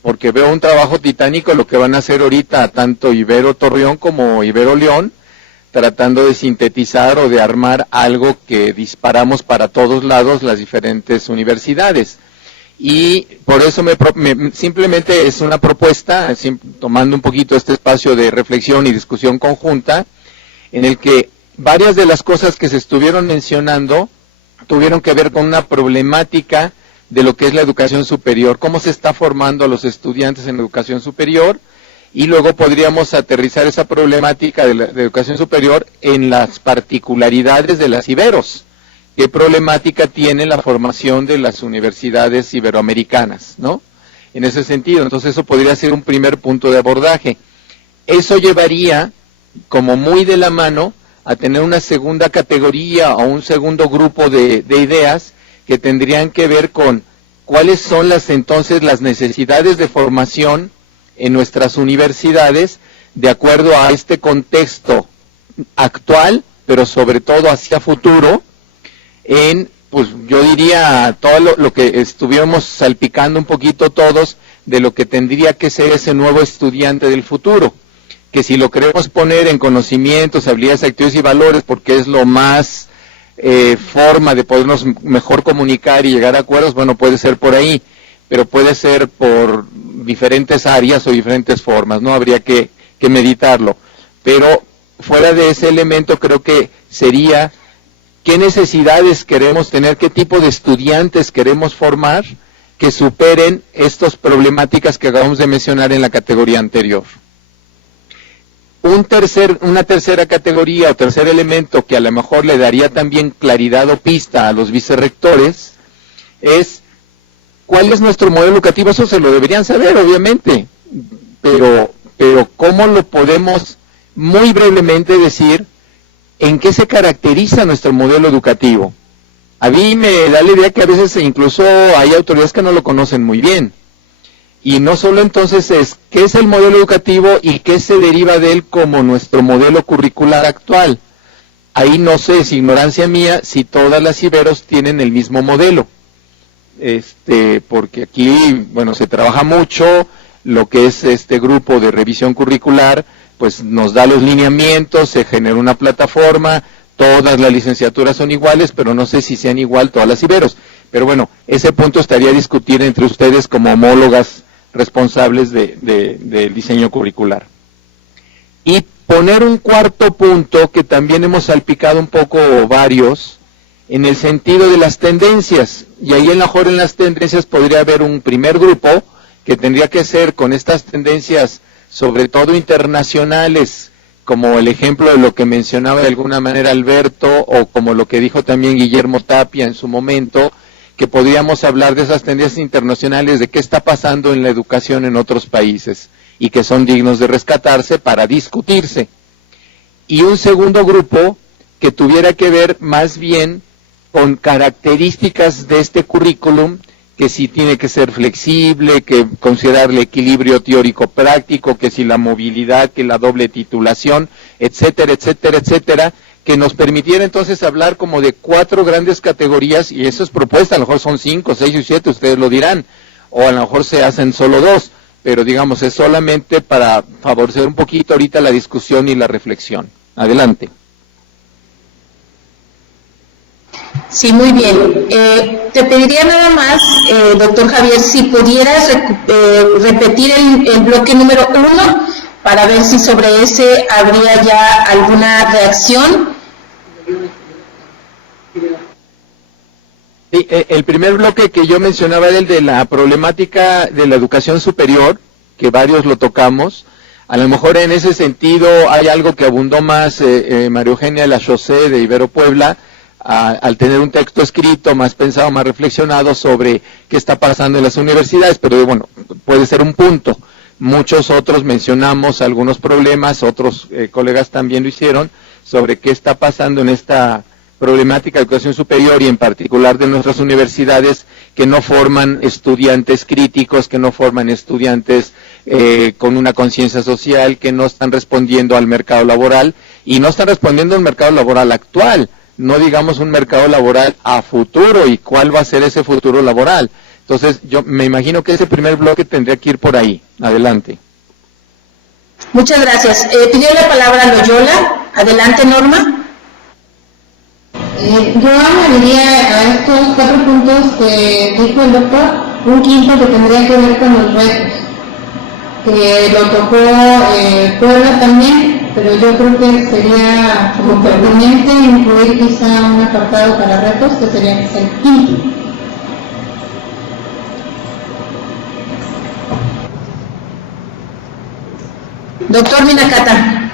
porque veo un trabajo titánico, lo que van a hacer ahorita tanto Ibero Torreón como Ibero León, tratando de sintetizar o de armar algo que disparamos para todos lados las diferentes universidades. Y por eso simplemente es una propuesta, tomando un poquito este espacio de reflexión y discusión conjunta, en el que varias de las cosas que se estuvieron mencionando tuvieron que ver con una problemática de lo que es la educación superior, cómo se está formando a los estudiantes en educación superior, y luego podríamos aterrizar esa problemática de educación superior en las particularidades de las Iberos. ¿Qué problemática tiene la formación de las universidades iberoamericanas, ¿no? En ese sentido, entonces eso podría ser un primer punto de abordaje. Eso llevaría, como muy de la mano, a tener una segunda categoría o un segundo grupo de ideas que tendrían que ver con cuáles son entonces las necesidades de formación en nuestras universidades de acuerdo a este contexto actual, pero sobre todo hacia futuro, pues yo diría, todo lo que estuviéramos salpicando un poquito todos de lo que tendría que ser ese nuevo estudiante del futuro, que si lo queremos poner en conocimientos, habilidades, actitudes y valores, porque es lo más forma de podernos mejor comunicar y llegar a acuerdos, bueno, puede ser por ahí, pero puede ser por diferentes áreas o diferentes formas, ¿no? Habría que meditarlo. Pero fuera de ese elemento creo que sería qué necesidades queremos tener, qué tipo de estudiantes queremos formar que superen estas problemáticas que acabamos de mencionar en la categoría anterior. Una tercera categoría o tercer elemento que a lo mejor le daría también claridad o pista a los vicerrectores es cuál es nuestro modelo educativo. Eso se lo deberían saber, obviamente, pero cómo lo podemos muy brevemente decir en qué se caracteriza nuestro modelo educativo. A mí me da la idea que a veces incluso hay autoridades que no lo conocen muy bien. Y no solo entonces es qué es el modelo educativo y qué se deriva de él como nuestro modelo curricular actual. Ahí no sé, es ignorancia mía, si todas las Iberos tienen el mismo modelo. Porque aquí, bueno, se trabaja mucho, lo que es este grupo de revisión curricular, pues nos da los lineamientos, se genera una plataforma, todas las licenciaturas son iguales, pero no sé si sean igual todas las Iberos. Pero bueno, ese punto estaría a discutir entre ustedes como homólogas responsables del diseño curricular. Y poner un cuarto punto que también hemos salpicado un poco varios, en el sentido de las tendencias. y ahí a lo mejor en las tendencias podría haber un primer grupo que tendría que ser con estas tendencias, sobre todo internacionales, como el ejemplo de lo que mencionaba de alguna manera Alberto, o como lo que dijo también Guillermo Tapia en su momento, que podríamos hablar de esas tendencias internacionales, de qué está pasando en la educación en otros países, y que son dignos de rescatarse para discutirse. Y un segundo grupo que tuviera que ver más bien con características de este currículum, que si tiene que ser flexible, que considerar el equilibrio teórico-práctico, que si la movilidad, que la doble titulación, etcétera, etcétera, etcétera, que nos permitiera entonces hablar como de 4 grandes categorías, y eso es propuesta, a lo mejor son 5, 6 y 7, ustedes lo dirán, o a lo mejor se hacen solo 2, pero digamos es solamente para favorecer un poquito ahorita la discusión y la reflexión. Adelante. Sí, muy bien. Te pediría nada más, doctor Javier, si pudieras repetir el bloque número 1 para ver si sobre ese habría ya alguna reacción. Sí, el primer bloque que yo mencionaba era el de la problemática de la educación superior, que varios lo tocamos. A lo mejor en ese sentido hay algo que abundó más María Eugenia Lachaussée de Ibero Puebla, al tener un texto escrito, más pensado, más reflexionado sobre qué está pasando en las universidades, pero bueno, puede ser un punto. Muchos otros mencionamos algunos problemas, otros colegas también lo hicieron, sobre qué está pasando en esta problemática de educación superior y en particular de nuestras universidades que no forman estudiantes críticos, que no forman estudiantes con una conciencia social, que no están respondiendo al mercado laboral y no están respondiendo al mercado laboral actual, no digamos un mercado laboral a futuro y cuál va a ser ese futuro laboral. Entonces yo me imagino que ese primer bloque tendría que ir por ahí. Adelante. Muchas gracias. Pidió la palabra Loyola. Adelante, Norma. Yo añadiría a estos 4 puntos que dijo el doctor, un quinto que tendría que ver con los retos, que lo tocó Puebla también, pero yo creo que sería como pertinente incluir quizá un apartado para retos, que sería el quinto. Doctor Minacata.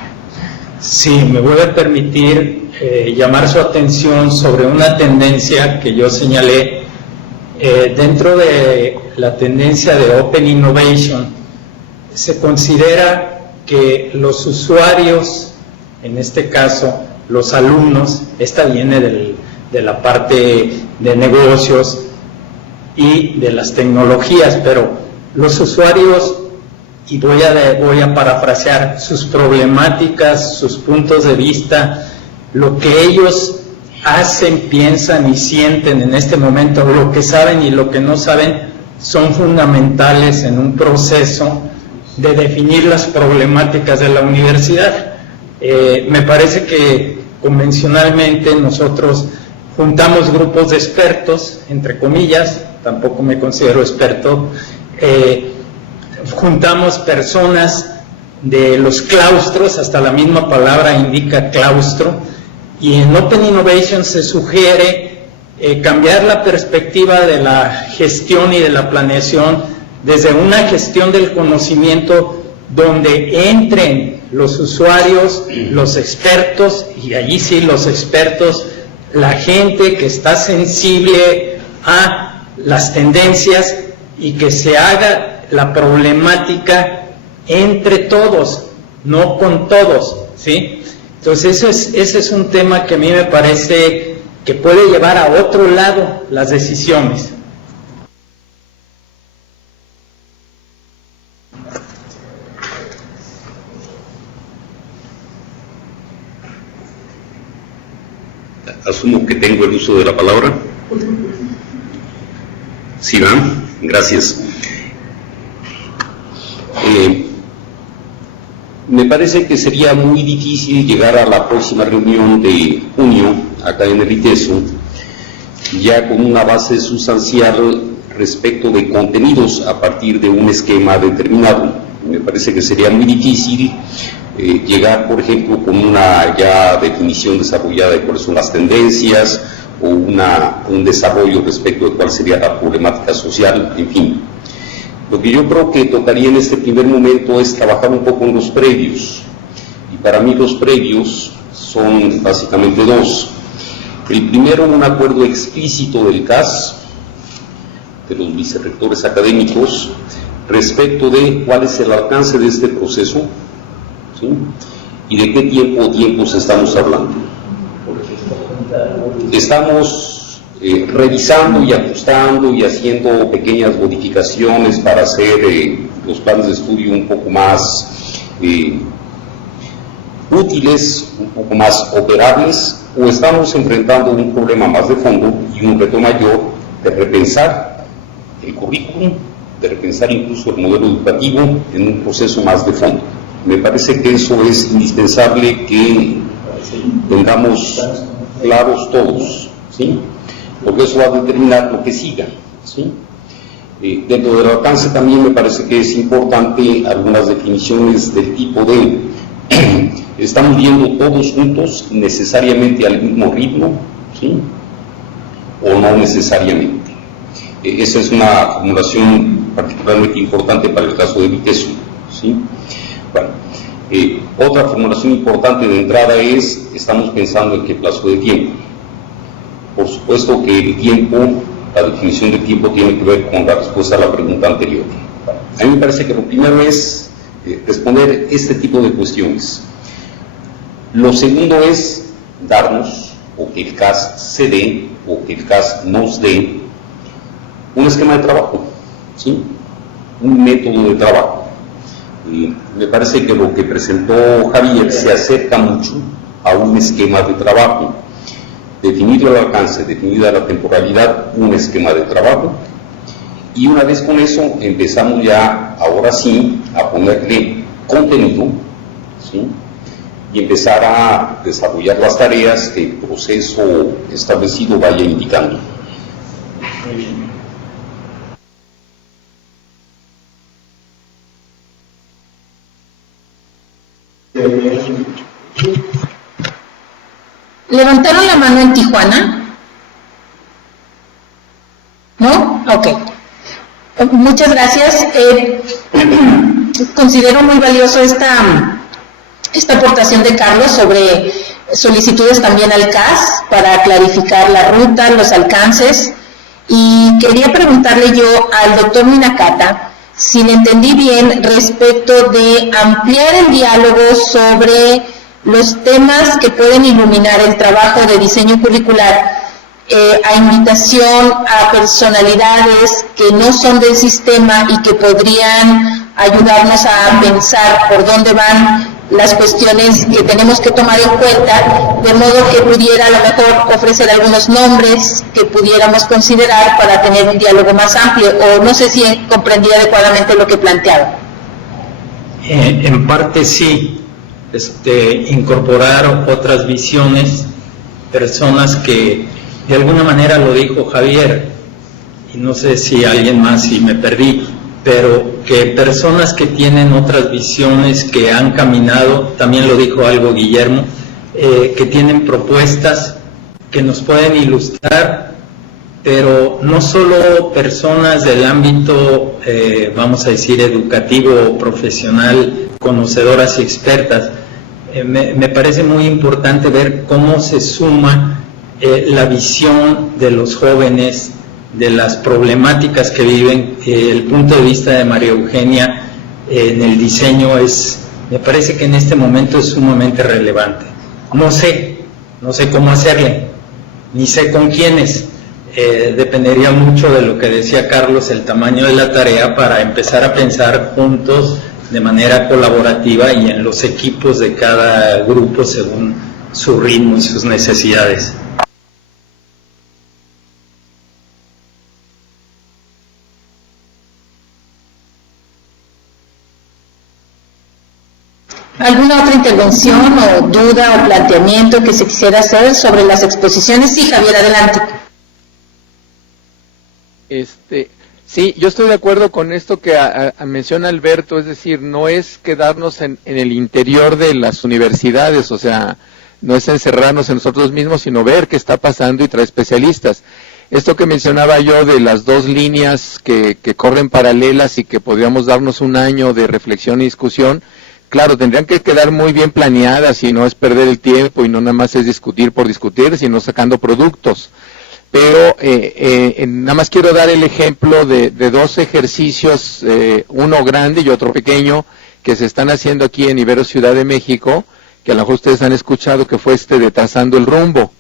Sí, me voy a permitir llamar su atención sobre una tendencia que yo señalé dentro de la tendencia de Open Innovation. Se considera que los usuarios, en este caso los alumnos, esta viene de la parte de negocios y de las tecnologías, pero los usuarios, y voy a parafrasear, sus problemáticas, sus puntos de vista, lo que ellos hacen, piensan y sienten en este momento, lo que saben y lo que no saben, son fundamentales en un proceso de definir las problemáticas de la universidad. Me parece que convencionalmente nosotros juntamos grupos de expertos, entre comillas, tampoco me considero experto, juntamos personas de los claustros, hasta la misma palabra indica claustro, y en Open Innovation se sugiere cambiar la perspectiva de la gestión y de la planeación desde una gestión del conocimiento donde entren los usuarios, los expertos, y allí sí los expertos, la gente que está sensible a las tendencias y que se haga la problemática entre todos, no con todos, ¿sí? Entonces ese es un tema que a mí me parece que puede llevar a otro lado las decisiones. Asumo que tengo el uso de la palabra. Sí, ¿va? Gracias. Me parece que sería muy difícil llegar a la próxima reunión de junio, acá en el ITESO, ya con una base sustancial respecto de contenidos a partir de un esquema determinado. Me parece que sería muy difícil llegar, por ejemplo, con una ya definición desarrollada de cuáles son las tendencias, o un desarrollo respecto de cuál sería la problemática social, en fin. Lo que yo creo que tocaría en este primer momento es trabajar un poco en los previos, y para mí los previos son básicamente dos. El primero, un acuerdo explícito del CAS, de los vicerrectores académicos, respecto de cuál es el alcance de este proceso, ¿sí? Y de qué tiempo o tiempos estamos hablando. Estamos revisando y ajustando y haciendo pequeñas modificaciones para hacer los planes de estudio un poco más útiles, un poco más operables, o estamos enfrentando un problema más de fondo y un reto mayor de repensar el currículum, de repensar incluso el modelo educativo en un proceso más de fondo. Me parece que eso es indispensable que tengamos claros todos, ¿sí? Porque eso va a determinar lo que siga, ¿sí? Dentro del alcance también me parece que es importante algunas definiciones del tipo de estamos viendo todos juntos necesariamente al mismo ritmo, ¿sí? O no necesariamente. Esa es una formulación particularmente importante para el caso de Vitesu, ¿sí? Bueno, otra formulación importante de entrada es, estamos pensando en qué plazo de tiempo. Por supuesto que el tiempo, la definición de tiempo tiene que ver con la respuesta a la pregunta anterior. A mí me parece que lo primero es responder este tipo de cuestiones. Lo segundo es darnos, o que el CAS se dé, o que el CAS nos dé, un esquema de trabajo, ¿sí? Un método de trabajo. Me parece que lo que presentó Javier se acerca mucho a un esquema de trabajo. Definido el alcance, definida la temporalidad, un esquema de trabajo, y una vez con eso empezamos ya, ahora sí, a ponerle contenido, ¿sí? Y empezar a desarrollar las tareas que el proceso establecido vaya indicando. ¿Levantaron la mano en Tijuana? ¿No? Ok. Muchas gracias. Considero muy valioso esta aportación de Carlos sobre solicitudes también al CAS para clarificar la ruta, los alcances. Y quería preguntarle yo al doctor Minakata si le entendí bien respecto de ampliar el diálogo sobre los temas que pueden iluminar el trabajo de diseño curricular, a invitación a personalidades que no son del sistema y que podrían ayudarnos a pensar por dónde van las cuestiones que tenemos que tomar en cuenta, de modo que pudiera a lo mejor ofrecer algunos nombres que pudiéramos considerar para tener un diálogo más amplio, o no sé si comprendí adecuadamente lo que planteaba. En parte sí. Incorporar otras visiones, personas que de alguna manera, lo dijo Javier, y no sé si alguien más, si me perdí, pero que personas que tienen otras visiones, que han caminado, también lo dijo algo Guillermo, que tienen propuestas que nos pueden ilustrar, pero no solo personas del ámbito, vamos a decir, educativo o profesional, conocedoras y expertas. Me parece muy importante ver cómo se suma la visión de los jóvenes, de las problemáticas que viven. El punto de vista de María Eugenia en el diseño me parece que en este momento es sumamente relevante. No sé cómo hacerle, ni sé con quiénes. Dependería mucho de lo que decía Carlos, el tamaño de la tarea, para empezar a pensar juntos de manera colaborativa y en los equipos de cada grupo según su ritmo y sus necesidades. ¿Alguna otra intervención o duda o planteamiento que se quisiera hacer sobre las exposiciones? Sí, Javier, adelante. Sí, yo estoy de acuerdo con esto que menciona Alberto, es decir, no es quedarnos en el interior de las universidades, o sea, no es encerrarnos en nosotros mismos, sino ver qué está pasando y traer especialistas. Esto que mencionaba yo de las dos líneas que corren paralelas y que podríamos darnos un año de reflexión y discusión, claro, tendrían que quedar muy bien planeadas y no es perder el tiempo y no nada más es discutir por discutir, sino sacando productos. Pero nada más quiero dar el ejemplo de dos ejercicios, uno grande y otro pequeño, que se están haciendo aquí en Ibero Ciudad de México, que a lo mejor ustedes han escuchado, que fue de Trazando el Rumbo,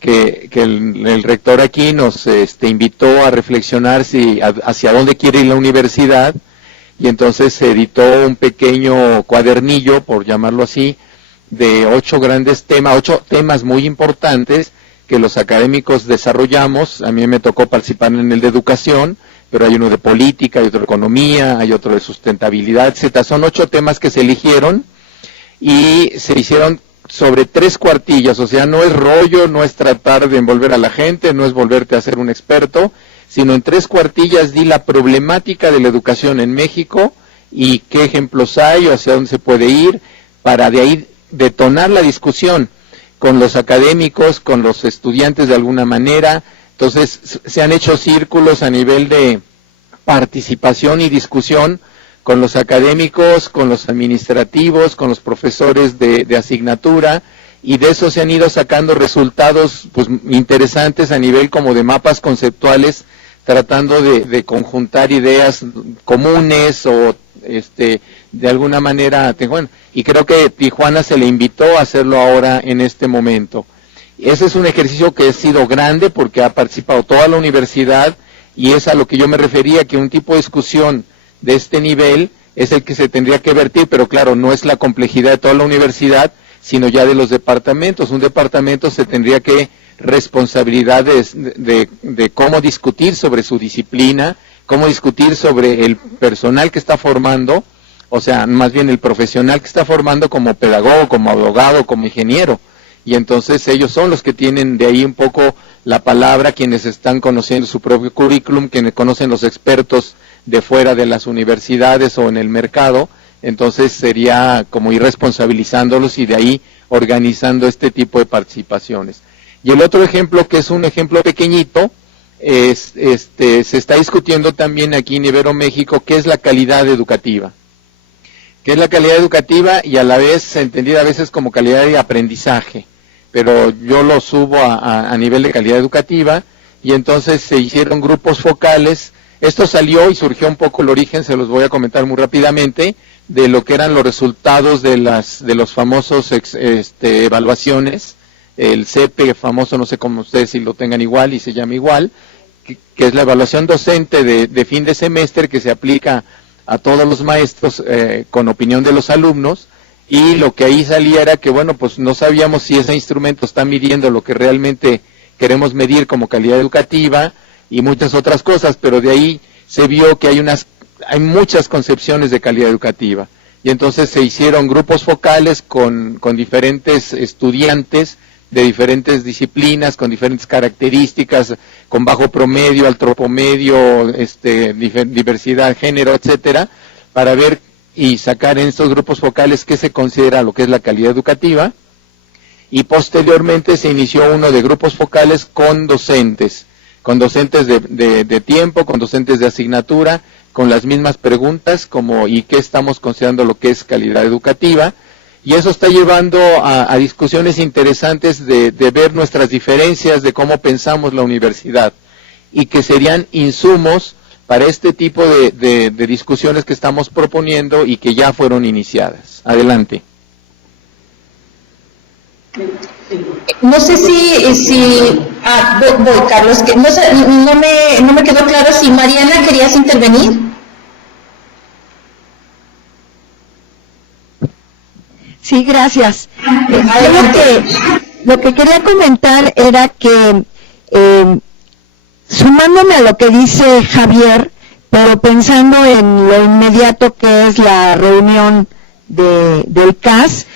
que el rector aquí nos invitó a reflexionar hacia dónde quiere ir la universidad, y entonces se editó un pequeño cuadernillo, por llamarlo así, de 8 temas muy importantes que los académicos desarrollamos. A mí me tocó participar en el de educación, pero hay uno de política, hay otro de economía, hay otro de sustentabilidad, etcétera. Son 8 temas que se eligieron y se hicieron sobre 3 cuartillas, o sea, no es rollo, no es tratar de envolver a la gente, no es volverte a ser un experto, sino en 3 cuartillas di la problemática de la educación en México y qué ejemplos hay o hacia dónde se puede ir, para de ahí detonar la discusión con los académicos, con los estudiantes de alguna manera. Entonces se han hecho círculos a nivel de participación y discusión con los académicos, con los administrativos, con los profesores de asignatura, y de eso se han ido sacando resultados pues interesantes a nivel como de mapas conceptuales, tratando de conjuntar ideas comunes o de alguna manera, bueno, y creo que Tijuana se le invitó a hacerlo ahora en este momento. Ese es un ejercicio que ha sido grande porque ha participado toda la universidad, y es a lo que yo me refería, que un tipo de discusión de este nivel es el que se tendría que vertir, pero claro, no es la complejidad de toda la universidad, sino ya de los departamentos. Un departamento se tendría que responsabilidades de cómo discutir sobre su disciplina, cómo discutir sobre el personal que está formando, o sea, más bien el profesional que está formando como pedagogo, como abogado, como ingeniero. Y entonces ellos son los que tienen de ahí un poco la palabra, quienes están conociendo su propio currículum, quienes conocen los expertos de fuera de las universidades o en el mercado. Entonces sería como ir responsabilizándolos y de ahí organizando este tipo de participaciones. Y el otro ejemplo, que es un ejemplo pequeñito, se está discutiendo también aquí en Ibero México, qué es la calidad educativa. ¿Qué es la calidad educativa? Y a la vez, entendida a veces como calidad de aprendizaje, pero yo lo subo a nivel de calidad educativa, y entonces se hicieron grupos focales. Esto salió y surgió un poco el origen, se los voy a comentar muy rápidamente, de lo que eran los resultados de los famosos evaluaciones, el CEPE famoso, no sé cómo ustedes si lo tengan igual y se llama igual, que es la evaluación docente de fin de semestre que se aplica a todos los maestros con opinión de los alumnos, y lo que ahí salía era que, bueno, pues no sabíamos si ese instrumento está midiendo lo que realmente queremos medir como calidad educativa y muchas otras cosas, pero de ahí se vio que hay muchas concepciones de calidad educativa, y entonces se hicieron grupos focales con diferentes estudiantes de diferentes disciplinas, con diferentes características, con bajo promedio, alto promedio, diversidad, género, etcétera, para ver y sacar en estos grupos focales qué se considera lo que es la calidad educativa. Y posteriormente se inició uno de grupos focales con docentes de tiempo, con docentes de asignatura, con las mismas preguntas como ¿y qué estamos considerando lo que es calidad educativa? Y eso está llevando a discusiones interesantes de ver nuestras diferencias, de cómo pensamos la universidad, y que serían insumos para este tipo de discusiones que estamos proponiendo y que ya fueron iniciadas. Adelante. No sé voy, Carlos, que no me quedó claro si Mariana querías intervenir. Sí, gracias. Lo que quería comentar era que, sumándome a lo que dice Javier, pero pensando en lo inmediato que es la reunión del CAS,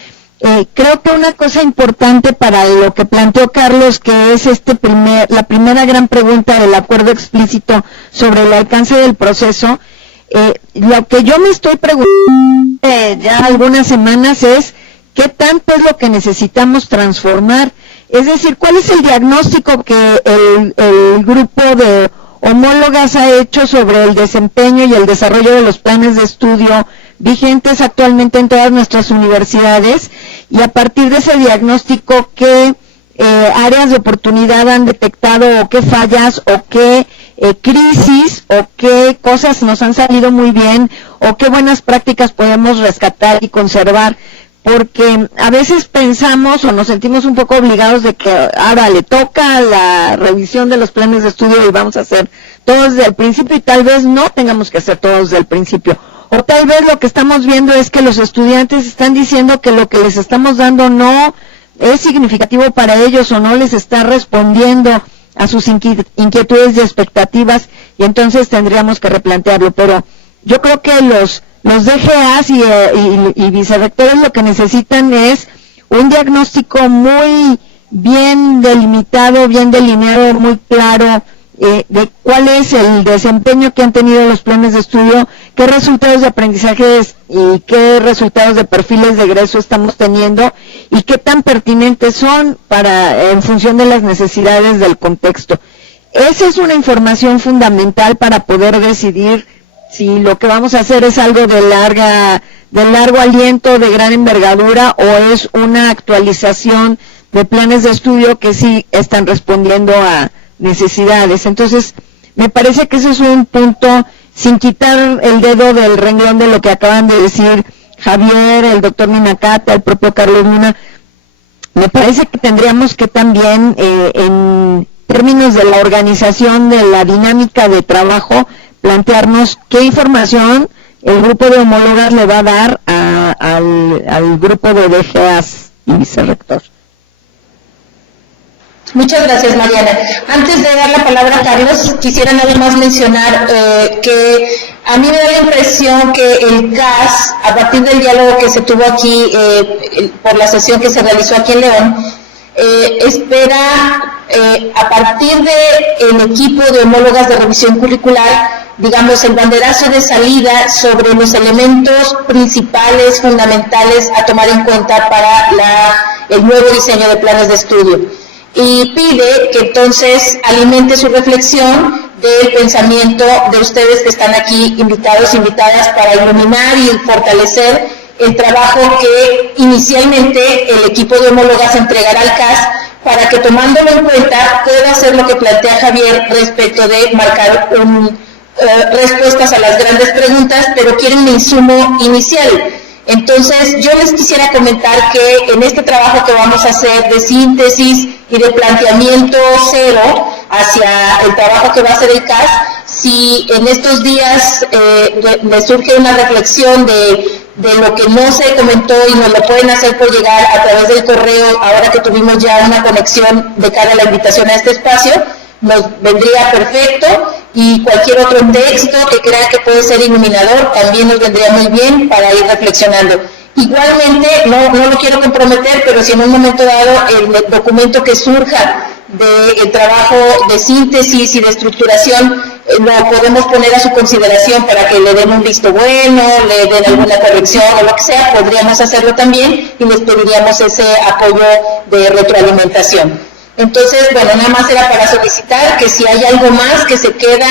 creo que una cosa importante para lo que planteó Carlos, que es la primera gran pregunta del acuerdo explícito sobre el alcance del proceso, lo que yo me estoy preguntando ya algunas semanas es ¿qué tanto es lo que necesitamos transformar? Es decir, ¿cuál es el diagnóstico que el grupo de homólogas ha hecho sobre el desempeño y el desarrollo de los planes de estudio vigentes actualmente en todas nuestras universidades? Y a partir de ese diagnóstico, ¿qué áreas de oportunidad han detectado, o qué fallas, o qué crisis, o qué cosas nos han salido muy bien, o qué buenas prácticas podemos rescatar y conservar? Porque a veces pensamos o nos sentimos un poco obligados de que ahora le toca la revisión de los planes de estudio y vamos a hacer todo desde el principio, y tal vez no tengamos que hacer todo desde el principio. O tal vez lo que estamos viendo es que los estudiantes están diciendo que lo que les estamos dando no es significativo para ellos, o no les está respondiendo a sus inquietudes y expectativas, y entonces tendríamos que replantearlo. Pero yo creo que los DGAs y vicerrectores lo que necesitan es un diagnóstico muy bien delimitado, bien delineado, muy claro, de cuál es el desempeño que han tenido los planes de estudio, qué resultados de aprendizaje y qué resultados de perfiles de egreso estamos teniendo, y qué tan pertinentes son en función de las necesidades del contexto. Esa es una información fundamental para poder decidir si lo que vamos a hacer es algo de largo aliento, de gran envergadura, o es una actualización de planes de estudio que sí están respondiendo a necesidades. Entonces, me parece que ese es un punto, sin quitar el dedo del renglón de lo que acaban de decir Javier, el doctor Minacata, el propio Carlos Luna. Me parece que tendríamos que también, en términos de la organización, de la dinámica de trabajo, plantearnos qué información el grupo de homólogas le va a dar al grupo de DGAs y vicerrector. Muchas gracias, Mariana. Antes de dar la palabra a Carlos, quisiera nada más mencionar que a mí me da la impresión que el CAS, a partir del diálogo que se tuvo aquí por la sesión que se realizó aquí en León, espera, a partir del equipo de homólogas de revisión curricular, digamos, el banderazo de salida sobre los elementos principales, fundamentales a tomar en cuenta para el nuevo diseño de planes de estudio. Y pide que entonces alimente su reflexión del pensamiento de ustedes que están aquí invitados, invitadas, para iluminar y fortalecer el trabajo que inicialmente el equipo de homólogas entregará al CAS, para que, tomándolo en cuenta, pueda hacer lo que plantea Javier respecto de marcar respuestas a las grandes preguntas, pero quieren un insumo inicial. Entonces, yo les quisiera comentar que en este trabajo que vamos a hacer de síntesis y de planteamiento cero hacia el trabajo que va a hacer el CAS, si en estos días me surge una reflexión de lo que no se comentó y nos lo pueden hacer por llegar a través del correo, ahora que tuvimos ya una conexión de cara a la invitación a este espacio, nos vendría perfecto, y cualquier otro texto que crea que puede ser iluminador también nos vendría muy bien para ir reflexionando. Igualmente, no lo quiero comprometer, pero si en un momento dado el documento que surja del trabajo de síntesis y de estructuración lo podemos poner a su consideración para que le den un visto bueno, le den alguna corrección o lo que sea, podríamos hacerlo también y les pediríamos ese apoyo de retroalimentación. Entonces, bueno, nada más era para solicitar que si hay algo más que se queda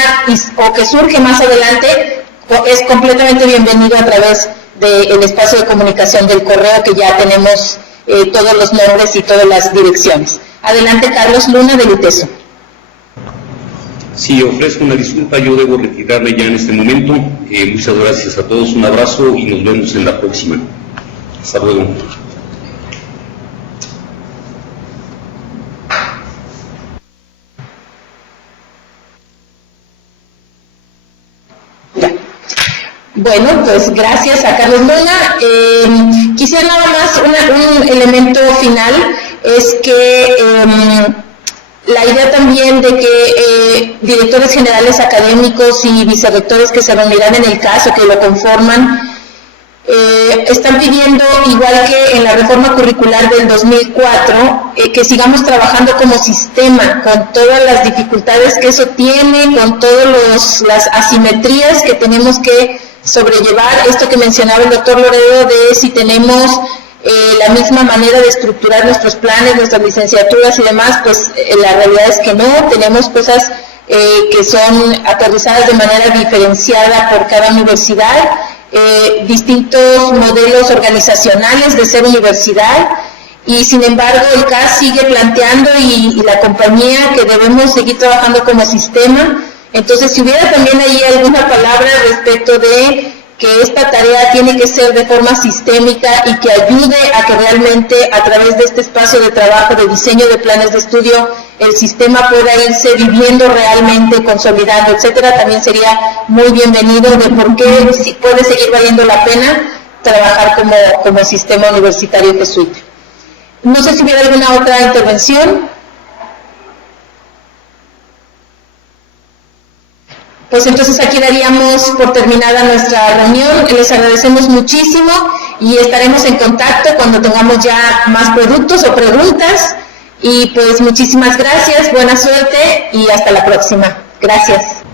o que surge más adelante, es completamente bienvenido a través del espacio de comunicación del correo, que ya tenemos todos los nombres y todas las direcciones. Adelante, Carlos Luna, del ITESO. Sí, ofrezco una disculpa, yo debo retirarme ya en este momento. Muchas gracias a todos, un abrazo y nos vemos en la próxima. Hasta luego. Bueno, pues gracias a Carlos Luna. Quisiera nada más un elemento final, es que la idea también de que directores generales académicos y vicerrectores que se reunirán en el caso, que lo conforman, están pidiendo, igual que en la reforma curricular del 2004, que sigamos trabajando como sistema, con todas las dificultades que eso tiene, con todas las asimetrías que tenemos que sobrellevar. Esto que mencionaba el doctor Loredo de si tenemos la misma manera de estructurar nuestros planes, nuestras licenciaturas y demás, pues la realidad es que no, tenemos cosas que son aterrizadas de manera diferenciada por cada universidad, distintos modelos organizacionales de ser universidad, y sin embargo el CAS sigue planteando y la compañía que debemos seguir trabajando como sistema. Entonces, si hubiera también ahí alguna palabra respecto de que esta tarea tiene que ser de forma sistémica y que ayude a que realmente a través de este espacio de trabajo, de diseño de planes de estudio, el sistema pueda irse viviendo realmente, consolidando, etcétera, también sería muy bienvenido de por qué si puede seguir valiendo la pena trabajar como sistema universitario jesuita. No sé si hubiera alguna otra intervención. Pues entonces aquí daríamos por terminada nuestra reunión. Les agradecemos muchísimo y estaremos en contacto cuando tengamos ya más productos o preguntas. Y pues muchísimas gracias, buena suerte y hasta la próxima. Gracias.